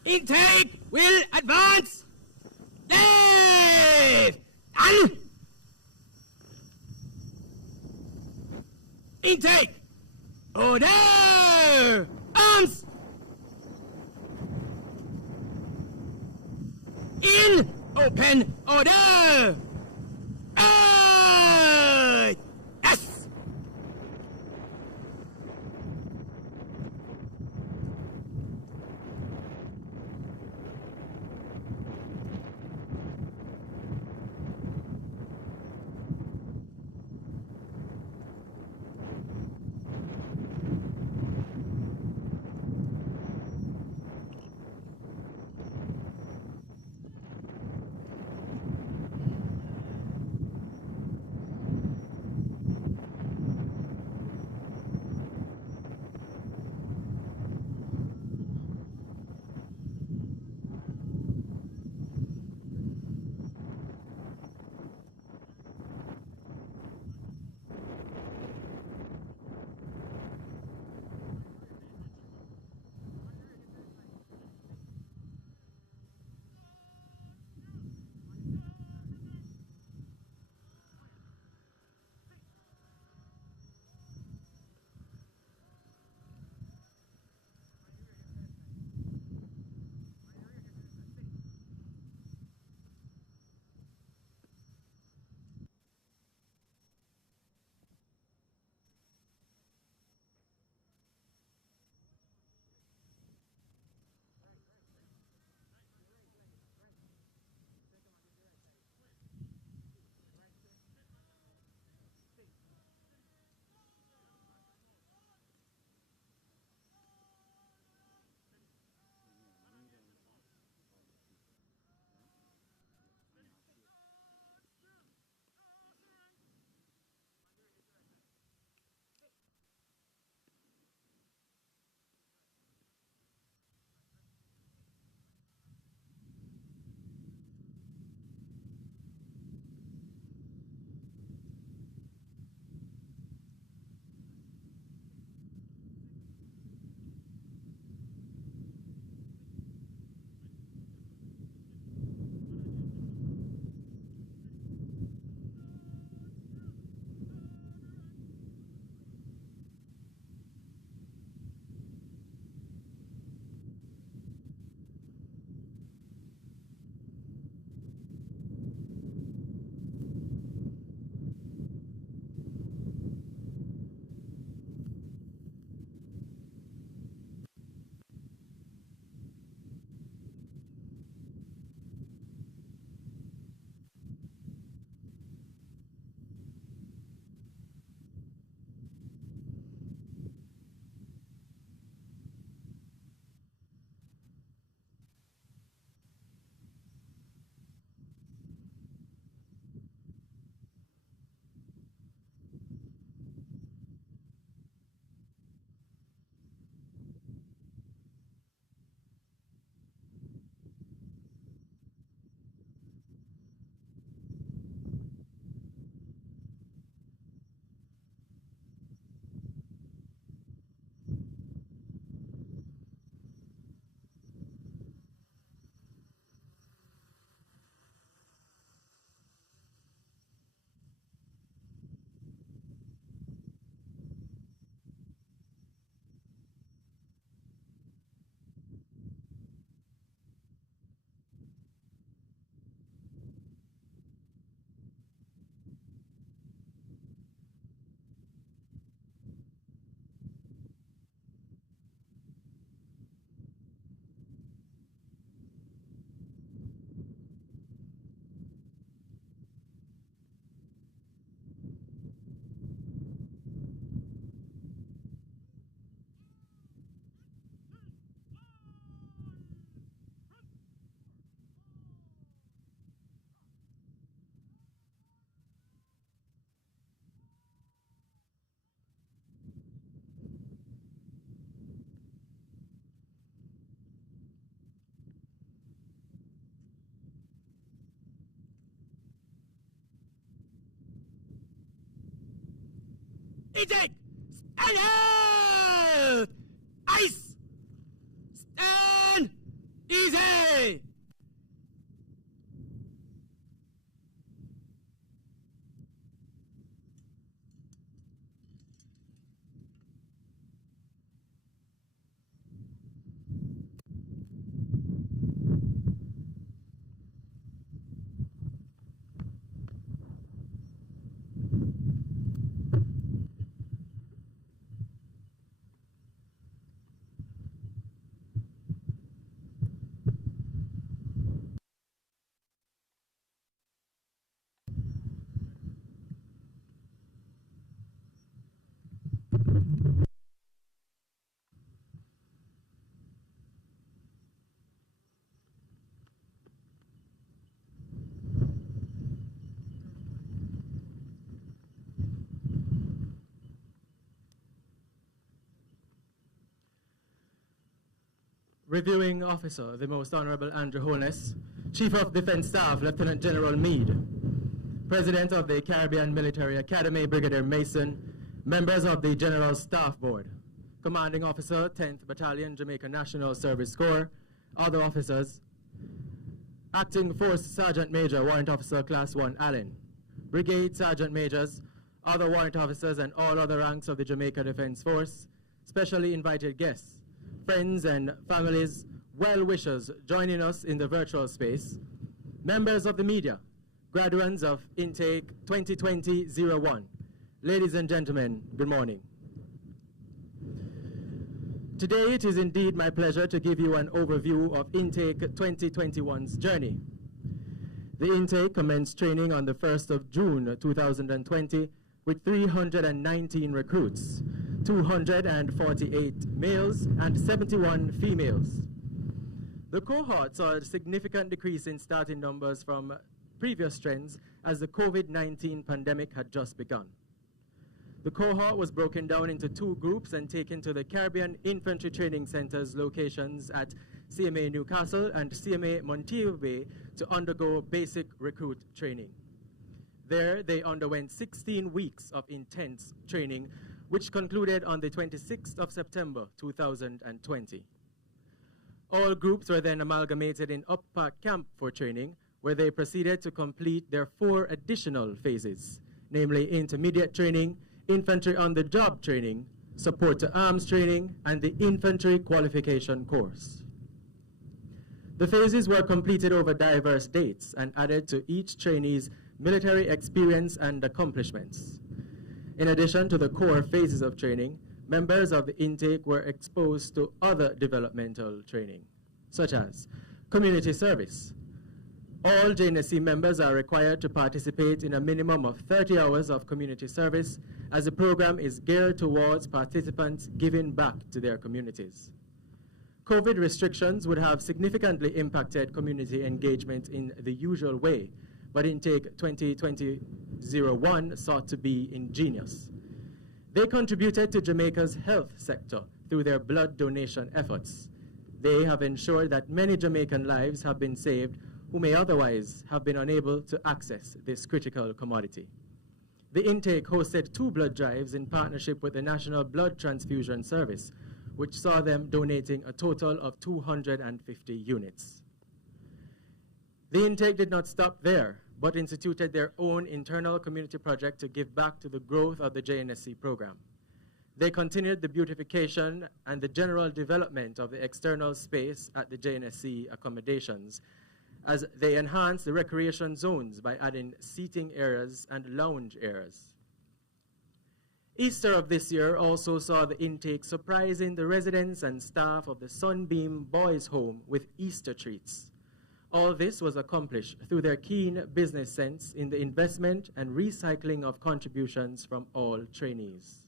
Intake will advance. Left and intake. Order. Arms. In. Open. Order. Yes. Intake! Stand out! Ice! Stand easy! Reviewing Officer, the Most Honorable Andrew Holness, Chief of Defense Staff, Lieutenant General Meade, President of the Caribbean Military Academy, Brigadier Mason, members of the General Staff Board, Commanding Officer, 10th Battalion, Jamaica National Service Corps, other officers, Acting Force Sergeant Major, Warrant Officer Class 1 Allen, Brigade Sergeant Majors, other warrant officers, and all other ranks of the Jamaica Defense Force, specially invited guests, friends and families, well-wishers joining us in the virtual space, members of the media, graduates of Intake 2020-01. Ladies and gentlemen, good morning. Today it is indeed my pleasure to give you an overview of Intake 2021's journey. The intake commenced training on the 1st of June 2020 with 319 recruits, 248 males and 71 females. The cohort saw a significant decrease in starting numbers from previous trends as the COVID-19 pandemic had just begun. The cohort was broken down into two groups and taken to the Caribbean Infantry Training Center's locations at CMA Newcastle and CMA Montego Bay to undergo basic recruit training. There, they underwent 16 weeks of intense training, which concluded on the 26th of September 2020. All groups were then amalgamated in Up Park Camp for training, where they proceeded to complete their 4 additional phases, namely intermediate training, infantry on-the-job training, support to arms training, and the infantry qualification course. The phases were completed over diverse dates and added to each trainee's military experience and accomplishments. In addition to the core phases of training, members of the intake were exposed to other developmental training, such as community service. All JNSC members are required to participate in a minimum of 30 hours of community service, as the program is geared towards participants giving back to their communities. COVID restrictions would have significantly impacted community engagement in the usual way, but Intake 2020-01 sought to be ingenious. They contributed to Jamaica's health sector through their blood donation efforts. They have ensured that many Jamaican lives have been saved who may otherwise have been unable to access this critical commodity. The intake hosted 2 blood drives in partnership with the National Blood Transfusion Service, which saw them donating a total of 250 units. The intake did not stop there, but instituted their own internal community project to give back to the growth of the JNSC program. They continued the beautification and the general development of the external space at the JNSC accommodations, as they enhanced the recreation zones by adding seating areas and lounge areas. Easter of this year also saw the intake surprising the residents and staff of the Sunbeam Boys Home with Easter treats. All this was accomplished through their keen business sense in the investment and recycling of contributions from all trainees.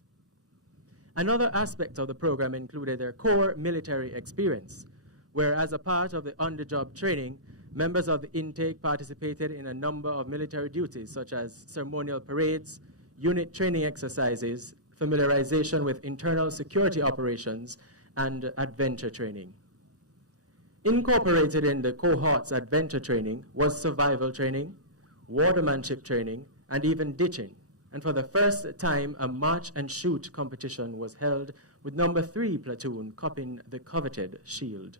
Another aspect of the program included their core military experience, where as a part of the on-the-job training, members of the intake participated in a number of military duties such as ceremonial parades, unit training exercises, familiarization with internal security operations, and adventure training. Incorporated in the cohort's adventure training was survival training, watermanship training, and even ditching. And for the first time, a march and shoot competition was held with number 3 platoon copying the coveted shield.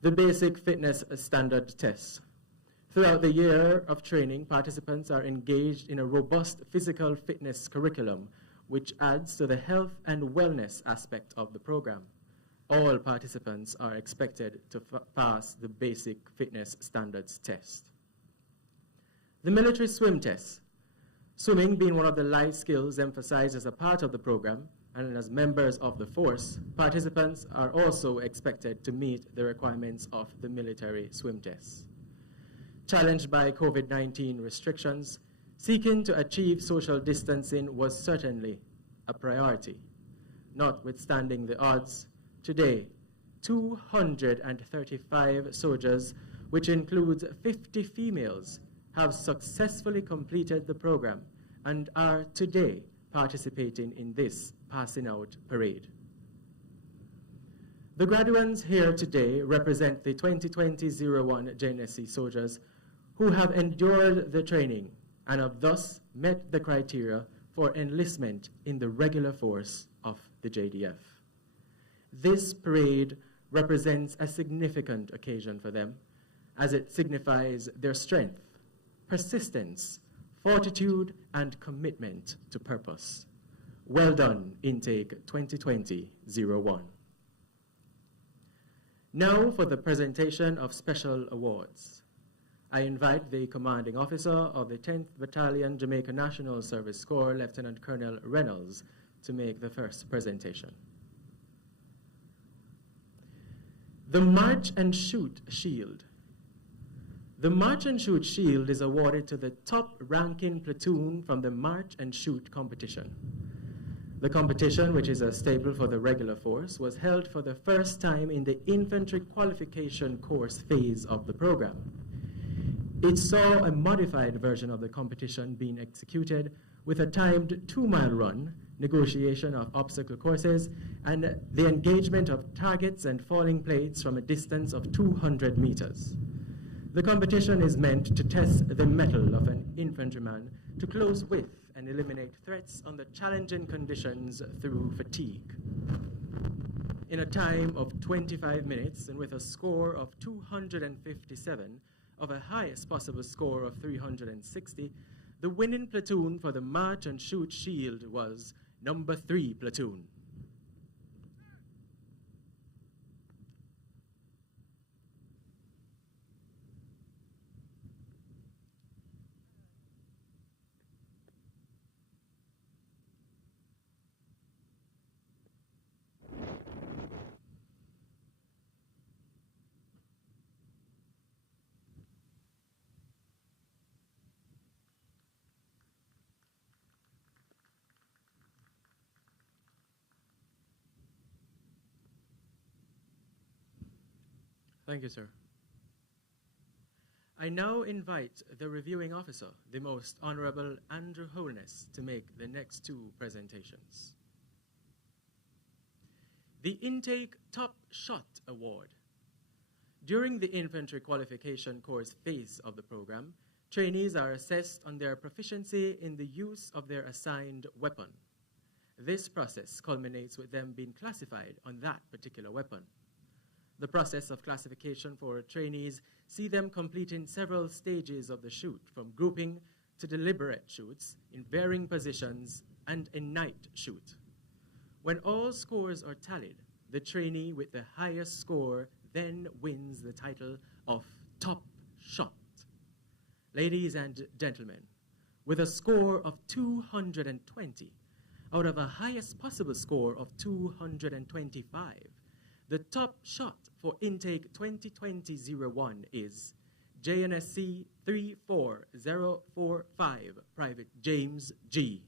The basic fitness standard tests. Throughout the year of training, participants are engaged in a robust physical fitness curriculum, which adds to the health and wellness aspect of the program. All participants are expected to pass the basic fitness standards test. The military swim test. Swimming being one of the life skills emphasized as a part of the program, and as members of the force, participants are also expected to meet the requirements of the military swim test. Challenged by COVID-19 restrictions, seeking to achieve social distancing was certainly a priority. Notwithstanding the odds, today, 235 soldiers, which includes 50 females, have successfully completed the program and are today participating in this passing out parade. The graduates here today represent the 2020-01 JNSC soldiers who have endured the training and have thus met the criteria for enlistment in the regular force of the JDF. This parade represents a significant occasion for them, as it signifies their strength, persistence, fortitude, and commitment to purpose. Well done, Intake 2020-01. Now for the presentation of special awards. I invite the commanding officer of the 10th Battalion, Jamaica National Service Corps, Lieutenant Colonel Reynolds, to make the first presentation. The March and Shoot Shield. The March and Shoot Shield is awarded to the top-ranking platoon from the March and Shoot competition. The competition, which is a staple for the regular force, was held for the first time in the infantry qualification course phase of the program. It saw a modified version of the competition being executed with a timed 2-mile run, negotiation of obstacle courses, and the engagement of targets and falling plates from a distance of 200 meters. The competition is meant to test the mettle of an infantryman to close with and eliminate threats under challenging conditions through fatigue. In a time of 25 minutes and with a score of 257 of a highest possible score of 360, the winning platoon for the March and Shoot Shield was number 3 platoon. Thank you, sir. I now invite the reviewing officer, the Most Honorable Andrew Holness, to make the next 2 presentations. The Intake Top Shot Award. During the infantry qualification course phase of the program, trainees are assessed on their proficiency in the use of their assigned weapon. This process culminates with them being classified on that particular weapon. The process of classification for trainees see them completing several stages of the shoot, from grouping to deliberate shoots in varying positions and a night shoot. When all scores are tallied, the trainee with the highest score then wins the title of Top Shot. Ladies and gentlemen, with a score of 220 out of a highest possible score of 225, the top shot for intake 2020-01 is JNSC 34045, Private James G.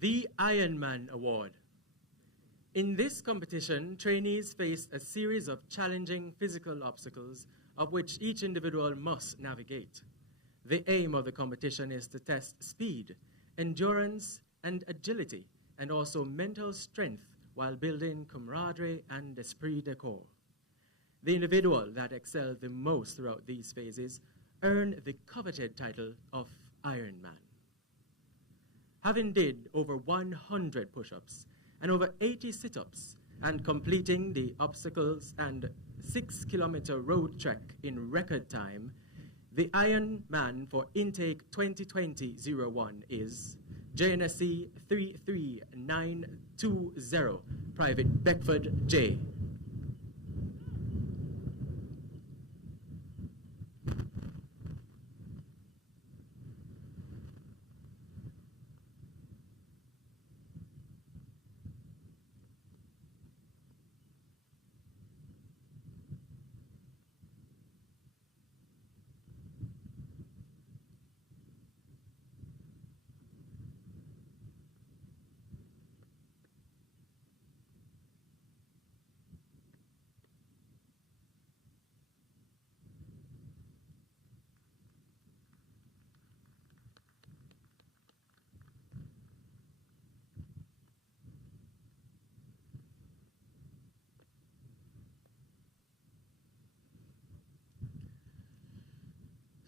The Ironman Award. In this competition, trainees face a series of challenging physical obstacles of which each individual must navigate. The aim of the competition is to test speed, endurance, and agility, and also mental strength while building camaraderie and esprit de corps. The individual that excelled the most throughout these phases earned the coveted title of Ironman. Having did over 100 push-ups and over 80 sit-ups and completing the obstacles and 6-kilometer road trek in record time, the Ironman for intake 2020-01 is JNSC 33920, Private Beckford J.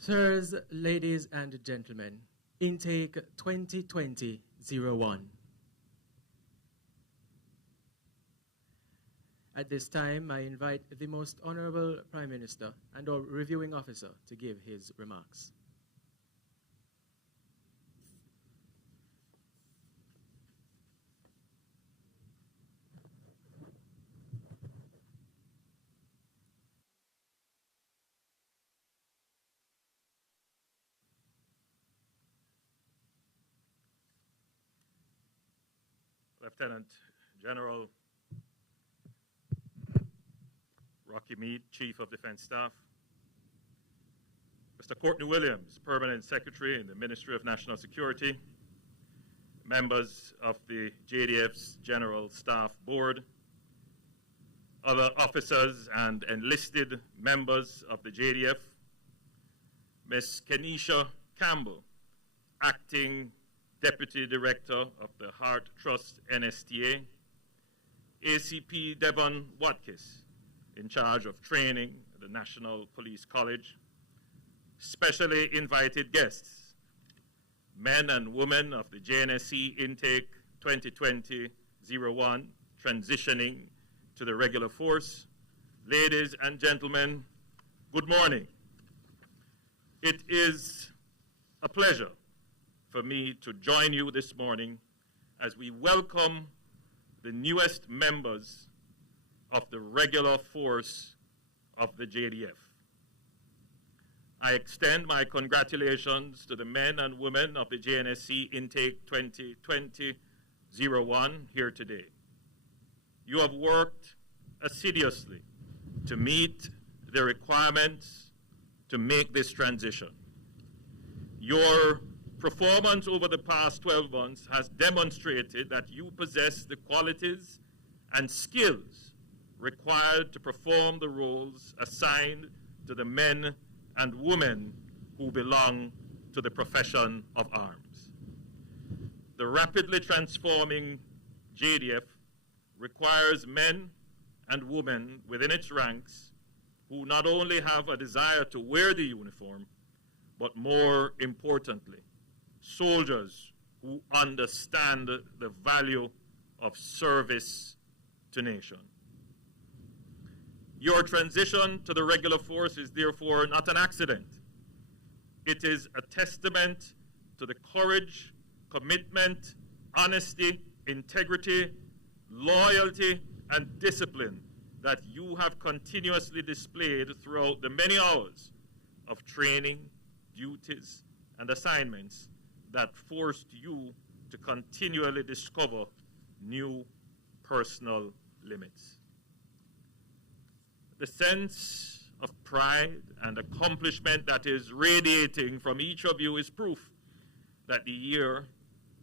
Sirs, ladies, and gentlemen, intake 2020-01. At this time, I invite the Most Honorable Prime Minister and our reviewing officer to give his remarks. Lieutenant General Rocky Meade, Chief of Defense Staff, Mr. Courtney Williams, Permanent Secretary in the Ministry of National Security, members of the JDF's General Staff Board, other officers and enlisted members of the JDF, Ms. Kenisha Campbell, Acting Deputy Director of the Heart Trust NSTA, ACP Devon Watkis, in charge of training at the National Police College, specially invited guests, men and women of the JNSC Intake 2020-01, transitioning to the regular force, ladies and gentlemen, good morning. It is a pleasure for me to join you this morning as we welcome the newest members of the regular force of the JDF. I extend my congratulations to the men and women of the JNSC Intake 2020-01 here today. You have worked assiduously to meet the requirements to make this transition. Your performance over the past 12 months has demonstrated that you possess the qualities and skills required to perform the roles assigned to the men and women who belong to the profession of arms. The rapidly transforming JDF requires men and women within its ranks who not only have a desire to wear the uniform, but more importantly, soldiers who understand the value of service to nation. Your transition to the regular force is therefore not an accident. It is a testament to the courage, commitment, honesty, integrity, loyalty, and discipline that you have continuously displayed throughout the many hours of training, duties, and assignments that forced you to continually discover new personal limits. The sense of pride and accomplishment that is radiating from each of you is proof that the year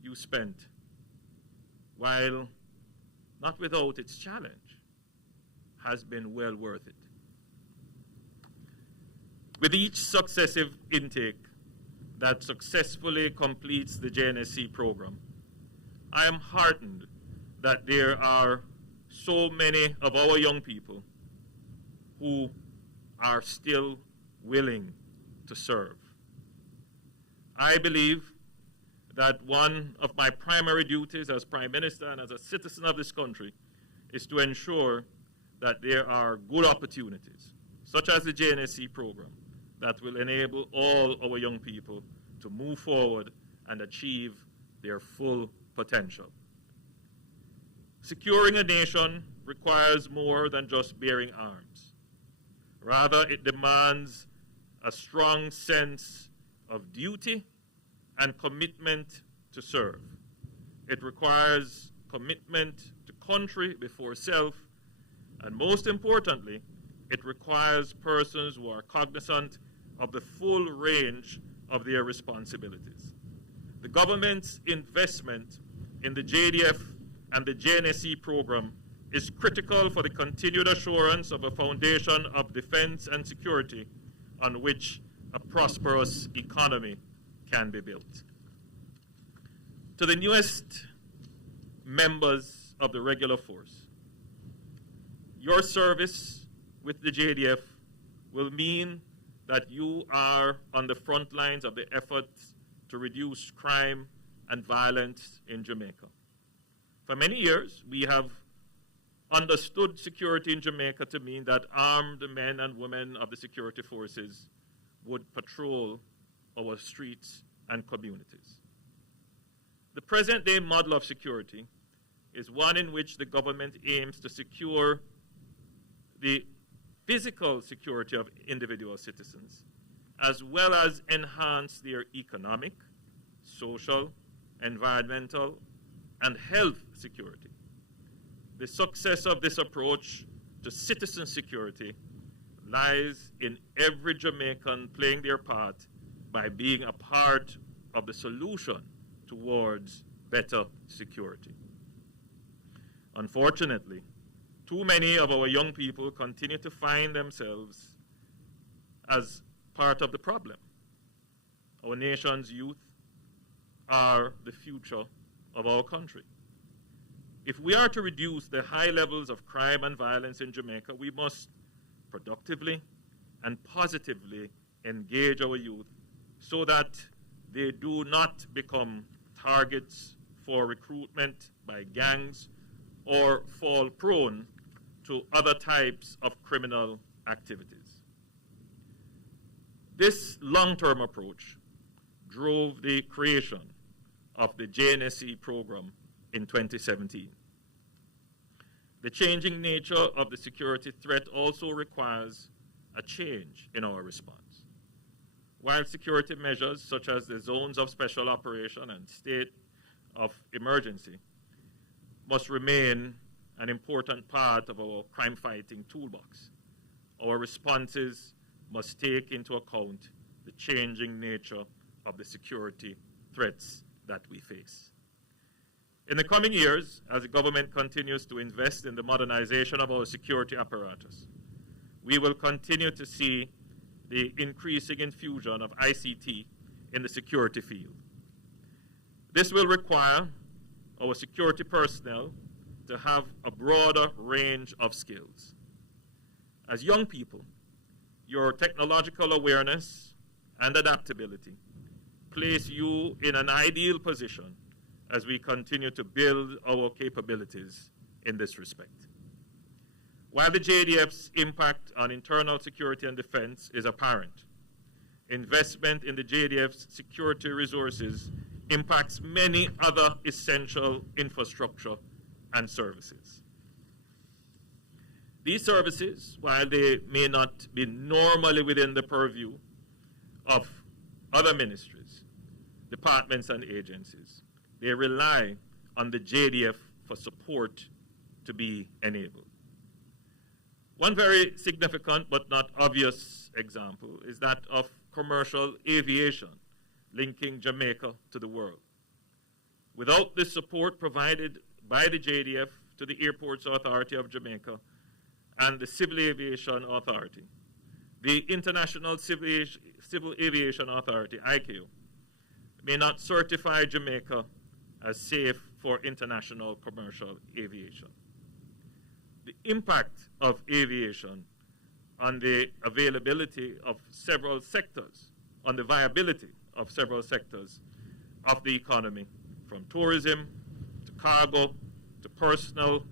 you spent, while not without its challenge, has been well worth it. With each successive intake that successfully completes the JNSC program, I am heartened that there are so many of our young people who are still willing to serve. I believe that one of my primary duties as Prime Minister and as a citizen of this country is to ensure that there are good opportunities, such as the JNSC program, that will enable all our young people to move forward and achieve their full potential. Securing a nation requires more than just bearing arms. Rather, it demands a strong sense of duty and commitment to serve. It requires commitment to country before self, and most importantly, it requires persons who are cognizant of the full range of their responsibilities. The government's investment in the JDF and the JNSC program is critical for the continued assurance of a foundation of defense and security on which a prosperous economy can be built. To the newest members of the regular force, your service with the JDF will mean that you are on the front lines of the efforts to reduce crime and violence in Jamaica. For many years, we have understood security in Jamaica to mean that armed men and women of the security forces would patrol our streets and communities. The present-day model of security is one in which the government aims to secure the physical security of individual citizens, as well as enhance their economic, social, environmental, and health security. The success of this approach to citizen security lies in every Jamaican playing their part by being a part of the solution towards better security. Unfortunately, too many of our young people continue to find themselves as part of the problem. Our nation's youth are the future of our country. If we are to reduce the high levels of crime and violence in Jamaica, we must productively and positively engage our youth so that they do not become targets for recruitment by gangs or fall prone to other types of criminal activities. This long-term approach drove the creation of the JNSC program in 2017. The changing nature of the security threat also requires a change in our response. While security measures such as the zones of special operation and state of emergency must remain an important part of our crime-fighting toolbox, our responses must take into account the changing nature of the security threats that we face. In the coming years, as the government continues to invest in the modernization of our security apparatus, we will continue to see the increasing infusion of ICT in the security field. This will require our security personnel to have a broader range of skills. As young people, your technological awareness and adaptability place you in an ideal position as we continue to build our capabilities in this respect. While the JDF's impact on internal security and defense is apparent, investment in the JDF's security resources impacts many other essential infrastructure and services. These services, while they may not be normally within the purview of other ministries, departments, and agencies, they rely on the JDF for support to be enabled. One very significant but not obvious example is that of commercial aviation linking Jamaica to the world. Without the support provided by the JDF to the Airports Authority of Jamaica and the Civil Aviation Authority, the International Civil Aviation Authority, ICAO, may not certify Jamaica as safe for international commercial aviation. The impact of aviation on the availability of several sectors, on the viability of several sectors of the economy, from tourism to cargo to personal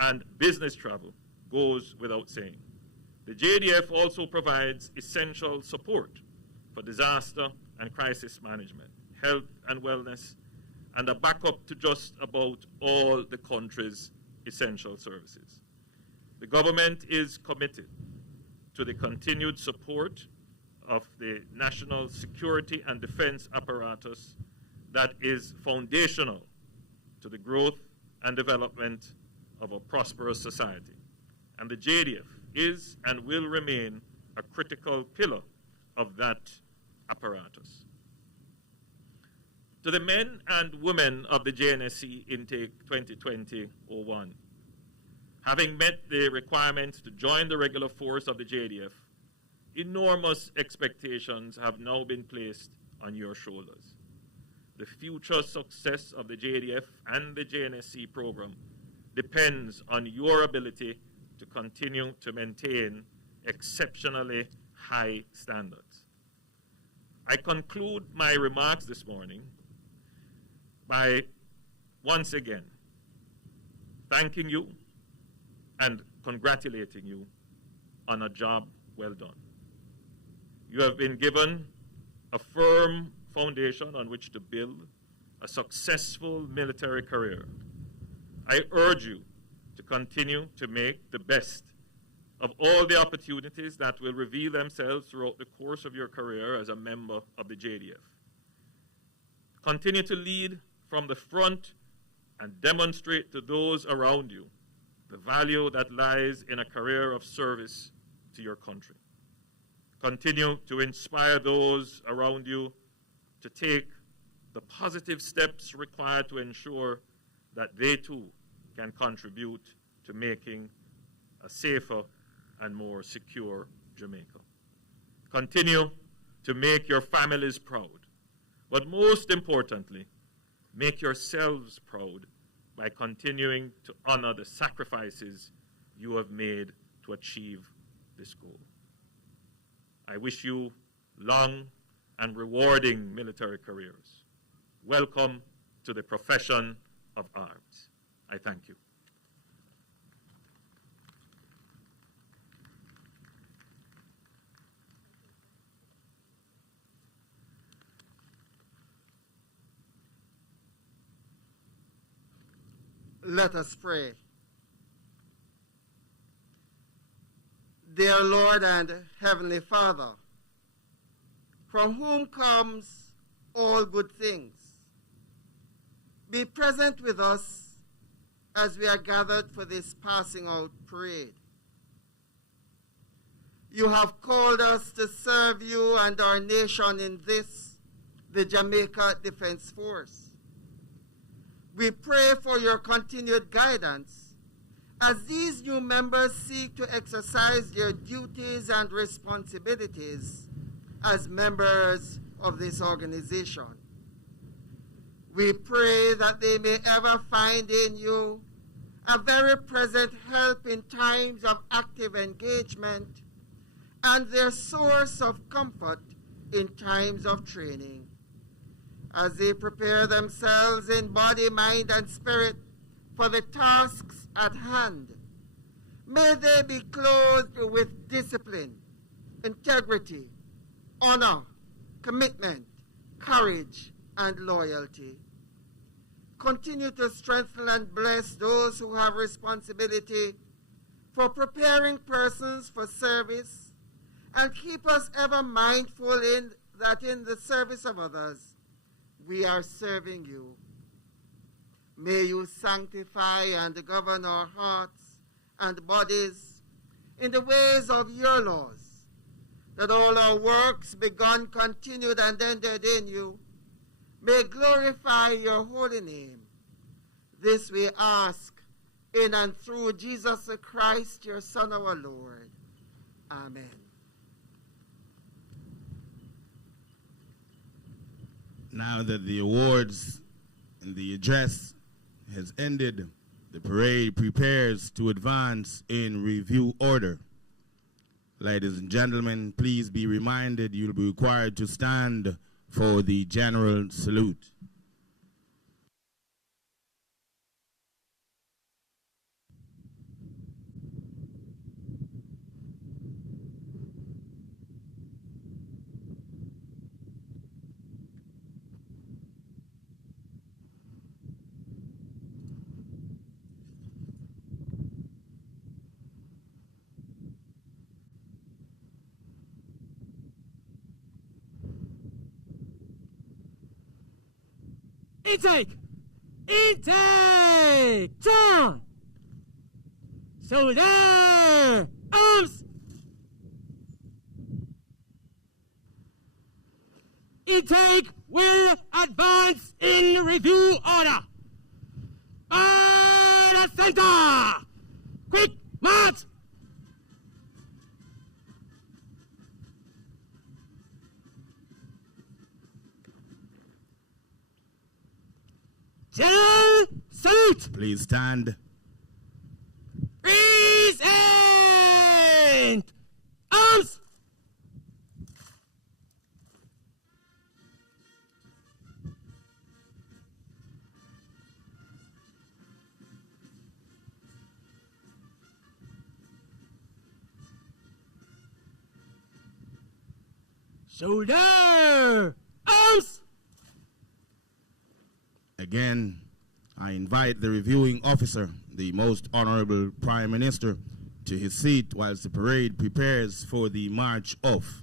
and business travel, goes without saying. The JDF also provides essential support for disaster and crisis management, health and wellness, and a backup to just about all the country's essential services. The government is committed to the continued support of the national security and defense apparatus that is foundational to the growth and development of a prosperous society. And the JDF is and will remain a critical pillar of that apparatus. To the men and women of the JNSC intake 2020-01, having met the requirements to join the regular force of the JDF, enormous expectations have now been placed on your shoulders. The future success of the JDF and the JNSC program depends on your ability to continue to maintain exceptionally high standards. I conclude my remarks this morning by once again thanking you and congratulating you on a job well done. You have been given a firm foundation on which to build a successful military career. I urge you to continue to make the best of all the opportunities that will reveal themselves throughout the course of your career as a member of the JDF. Continue to lead from the front and demonstrate to those around you the value that lies in a career of service to your country. Continue to inspire those around you to take the positive steps required to ensure that they too can contribute to making a safer and more secure Jamaica. Continue to make your families proud, but most importantly, make yourselves proud by continuing to honor the sacrifices you have made to achieve this goal. I wish you long and rewarding military careers. Welcome to the profession of arms. I thank you. Let us pray. Dear Lord and Heavenly Father, from whom comes all good things, be present with us as we are gathered for this passing out parade. You have called us to serve you and our nation in this, the Jamaica Defense Force. We pray for your continued guidance as these new members seek to exercise their duties and responsibilities as members of this organization. We pray that they may ever find in you a very present help in times of active engagement and their source of comfort in times of training. As they prepare themselves in body, mind, and spirit for the tasks at hand, may they be clothed with discipline, integrity, honor, commitment, courage, and loyalty. Continue to strengthen and bless those who have responsibility for preparing persons for service, and keep us ever mindful that in the service of others, we are serving you. May you sanctify and govern our hearts and bodies in the ways of your laws, that all our works begun, continued, and ended in you may glorify your holy name. This we ask in and through Jesus Christ, your Son, our Lord. Amen. Now that the awards and the address has ended, the parade prepares to advance in review order. Ladies and gentlemen, please be reminded you'll be required to stand for the general salute. Intake! Intake! Turn! Shoulder! Arms! Intake will advance in review order. By the center! Quick march! General salute! Please stand. Present! Arms! Shoulder! Arms! Again, I invite the reviewing officer, the Most Honorable Prime Minister, to his seat whilst the parade prepares for the march off.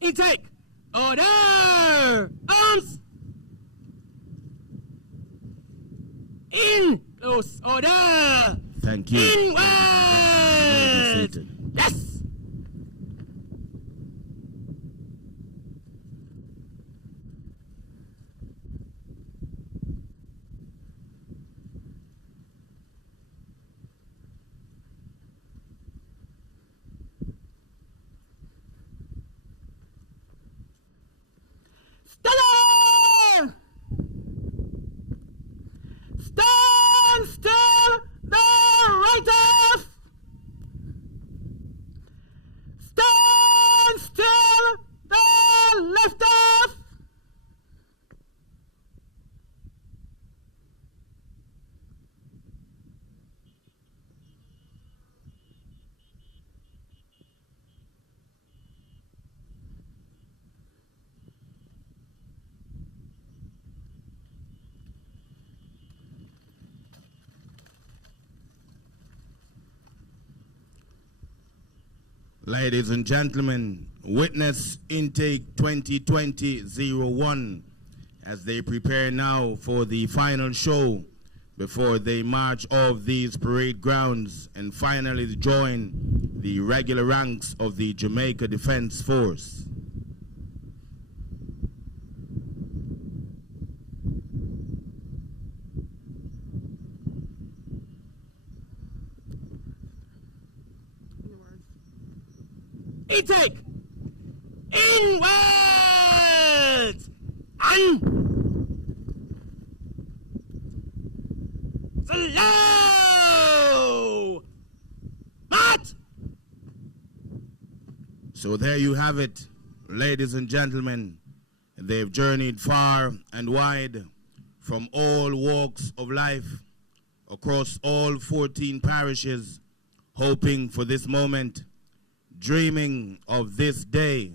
Intake! Order! Arms! In! Close order! Thank you. Inward! Yes! Stand! Stand still! The right off! Stand still! The left off! Ladies and gentlemen, witness intake 2020-01 as they prepare now for the final show before they march off these parade grounds and finally join the regular ranks of the Jamaica Defense Force. Intake! Inwards! And slow! March! So there you have it, ladies and gentlemen. They've journeyed far and wide from all walks of life across all 14 parishes, hoping for this moment, dreaming of this day,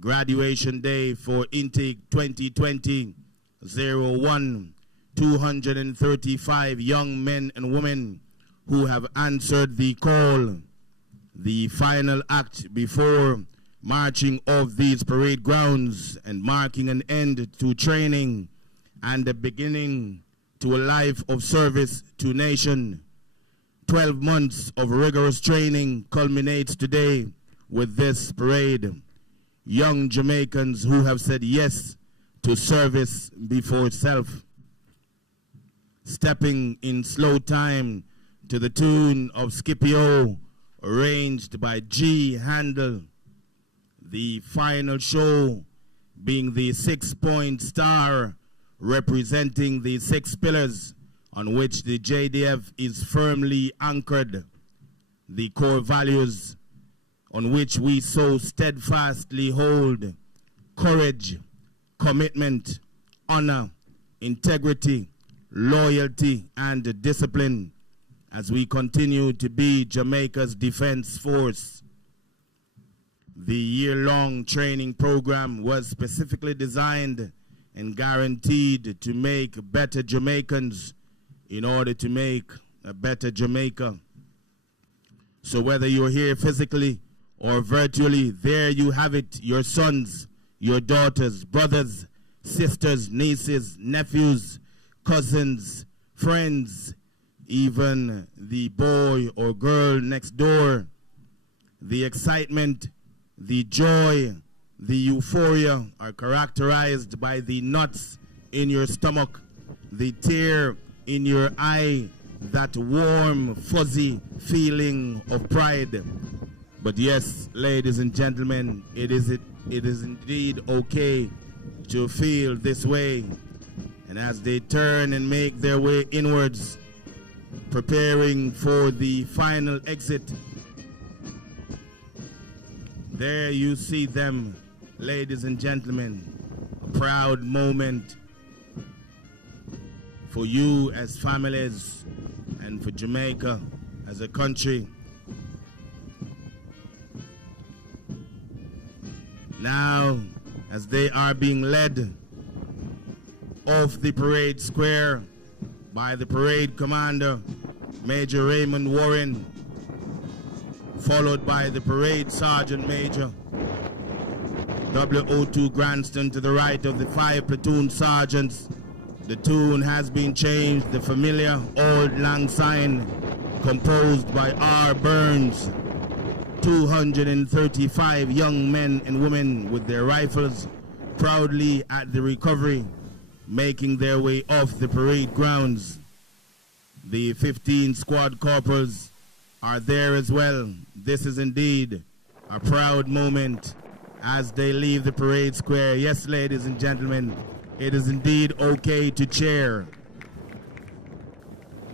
graduation day for intake 2020-01, 235 young men and women who have answered the call, the final act before marching off these parade grounds and marking an end to training and the beginning to a life of service to nation. 12 months of rigorous training culminates today with this parade. Young Jamaicans who have said yes to service before self. Stepping in slow time to the tune of Scipio, arranged by G. Handel. The final show being the 6-point star representing the 6 pillars on which the JDF is firmly anchored, the core values on which we so steadfastly hold: courage, commitment, honor, integrity, loyalty, and discipline, as we continue to be Jamaica's defense force. The year-long training program was specifically designed and guaranteed to make better Jamaicans in order to make a better Jamaica. So whether you're here physically or virtually, there you have it, your sons, your daughters, brothers, sisters, nieces, nephews, cousins, friends, even the boy or girl next door. The excitement, the joy, the euphoria are characterized by the knots in your stomach, the tear in your eye, that warm, fuzzy feeling of pride. But yes, ladies and gentlemen, it is indeed okay to feel this way. And as they turn and make their way inwards, preparing for the final exit, there you see them, ladies and gentlemen, a proud moment for you as families and for Jamaica as a country. Now, as they are being led off the parade square by the parade commander, Major Raymond Warren, followed by the parade sergeant major, W02 Granston to the right of the 5 platoon sergeants. The tune has been changed, the familiar Old Lang Syne, composed by R. Burns. 235 young men and women with their rifles proudly at the recovery, making their way off the parade grounds. The 15 squad corporals are there as well. This is indeed a proud moment as they leave the parade square. Yes, ladies and gentlemen, it is indeed okay to cheer.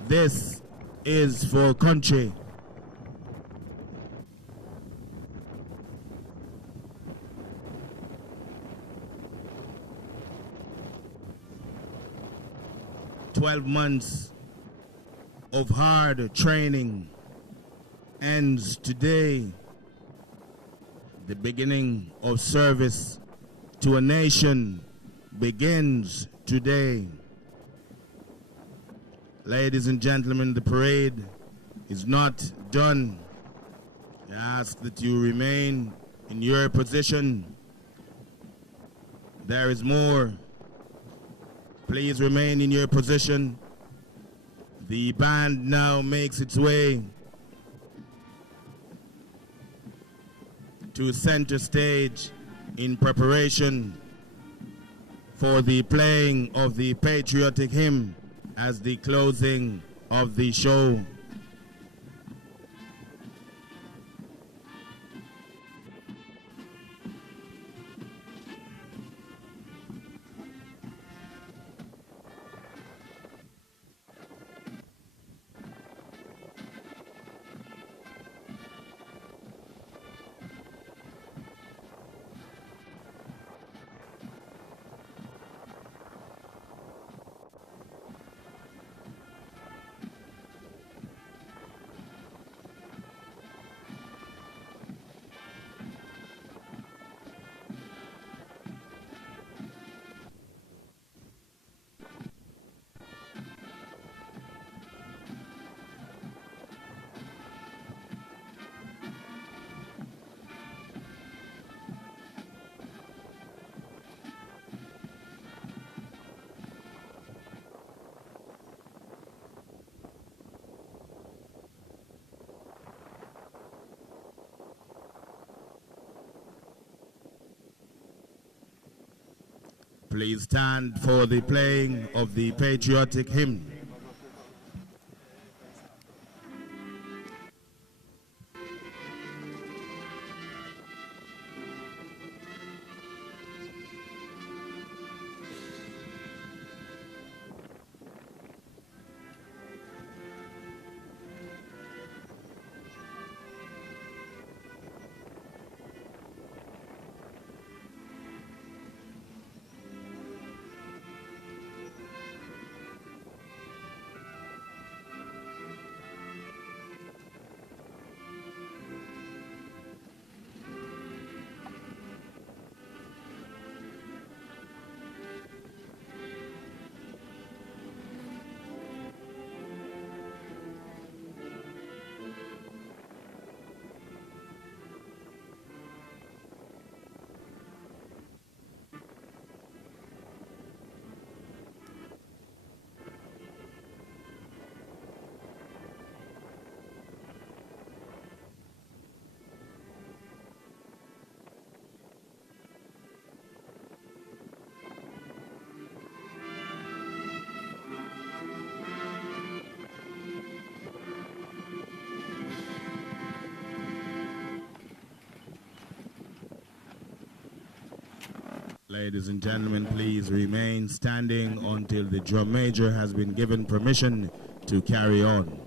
This is for country. "12 months of hard training ends today. The beginning of service to a nation begins today." Ladies and gentlemen, the parade is not done. I ask that you remain in your position. There is more. Please remain in your position. The band now makes its way to center stage in preparation for the playing of the patriotic hymn as the closing of the show. Please stand for the playing of the patriotic hymn. Ladies and gentlemen, please remain standing until the drum major has been given permission to carry on.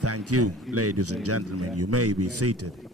Thank you, ladies and gentlemen. You may be seated.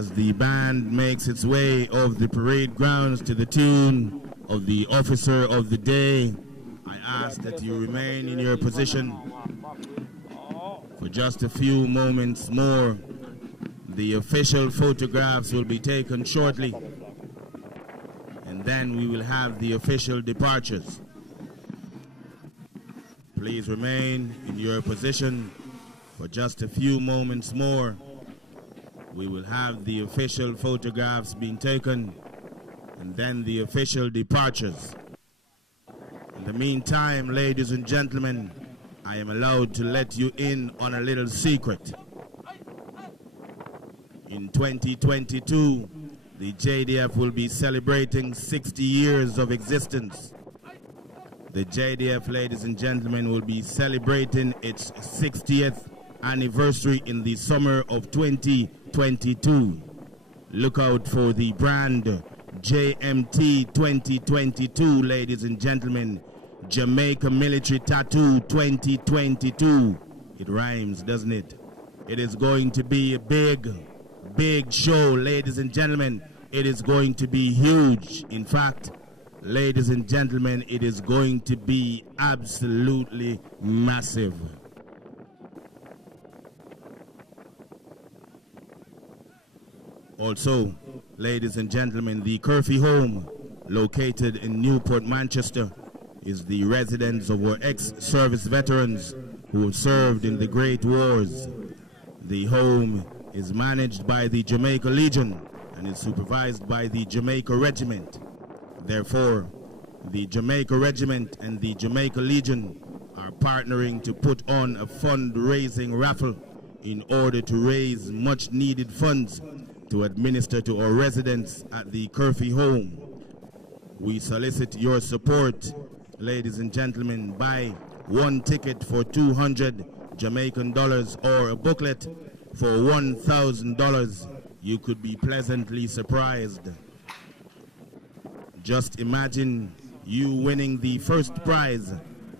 As the band makes its way off the parade grounds to the tune of the Officer of the Day, I ask that you remain in your position for just a few moments more. The official photographs will be taken shortly, and then we will have the official departures. Please remain in your position for just a few moments more. We will have the official photographs being taken, and then the official departures. In the meantime, ladies and gentlemen, I am allowed to let you in on a little secret. In 2022, the JDF will be celebrating 60 years of existence. The JDF, ladies and gentlemen, will be celebrating its 60th anniversary in the summer of 2022. Look out for the brand JMT 2022, ladies and gentlemen. Jamaica Military Tattoo 2022. It rhymes, doesn't it? It is going to be a big show, ladies and gentlemen. It is going to be huge. In fact, ladies and gentlemen, it is going to be absolutely massive. Also, ladies and gentlemen, the Curfew home, located in Newport, Manchester, is the residence of our ex-service veterans who have served in the Great Wars. The home is managed by the Jamaica Legion and is supervised by the Jamaica Regiment. Therefore, the Jamaica Regiment and the Jamaica Legion are partnering to put on a fundraising raffle in order to raise much needed funds to administer to our residents at the Curfew home. We solicit your support, ladies and gentlemen. Buy one ticket for $200 Jamaican dollars or a booklet for $1,000. You could be pleasantly surprised. Just imagine you winning the first prize,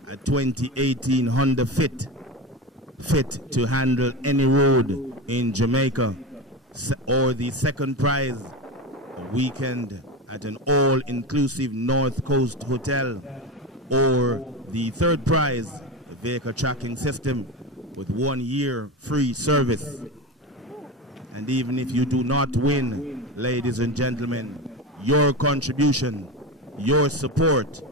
a 2018 Honda Fit to handle any road in Jamaica, or the second prize, a weekend at an all-inclusive North Coast hotel, or the third prize, a vehicle tracking system with 1 year free service. And even if you do not win, ladies and gentlemen, your contribution, your support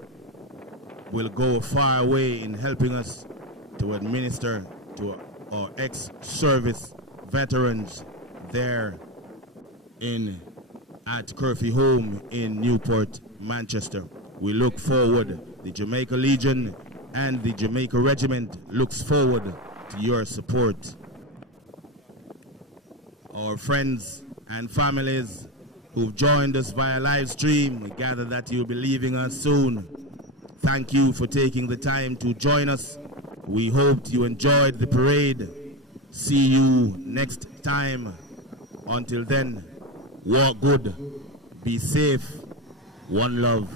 will go a far way in helping us to administer to our ex-service veterans there at Curfew home in Newport, Manchester. We look forward, the Jamaica Legion and the Jamaica Regiment looks forward to your support. Our friends and families who've joined us via live stream, we gather that you'll be leaving us soon. Thank you for taking the time to join us. We hoped you enjoyed the parade. See you next time. Until then, walk good, be safe, one love.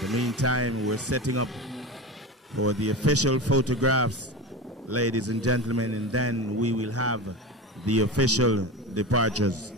In the meantime, we're setting up for the official photographs, ladies and gentlemen, and then we will have the official departures.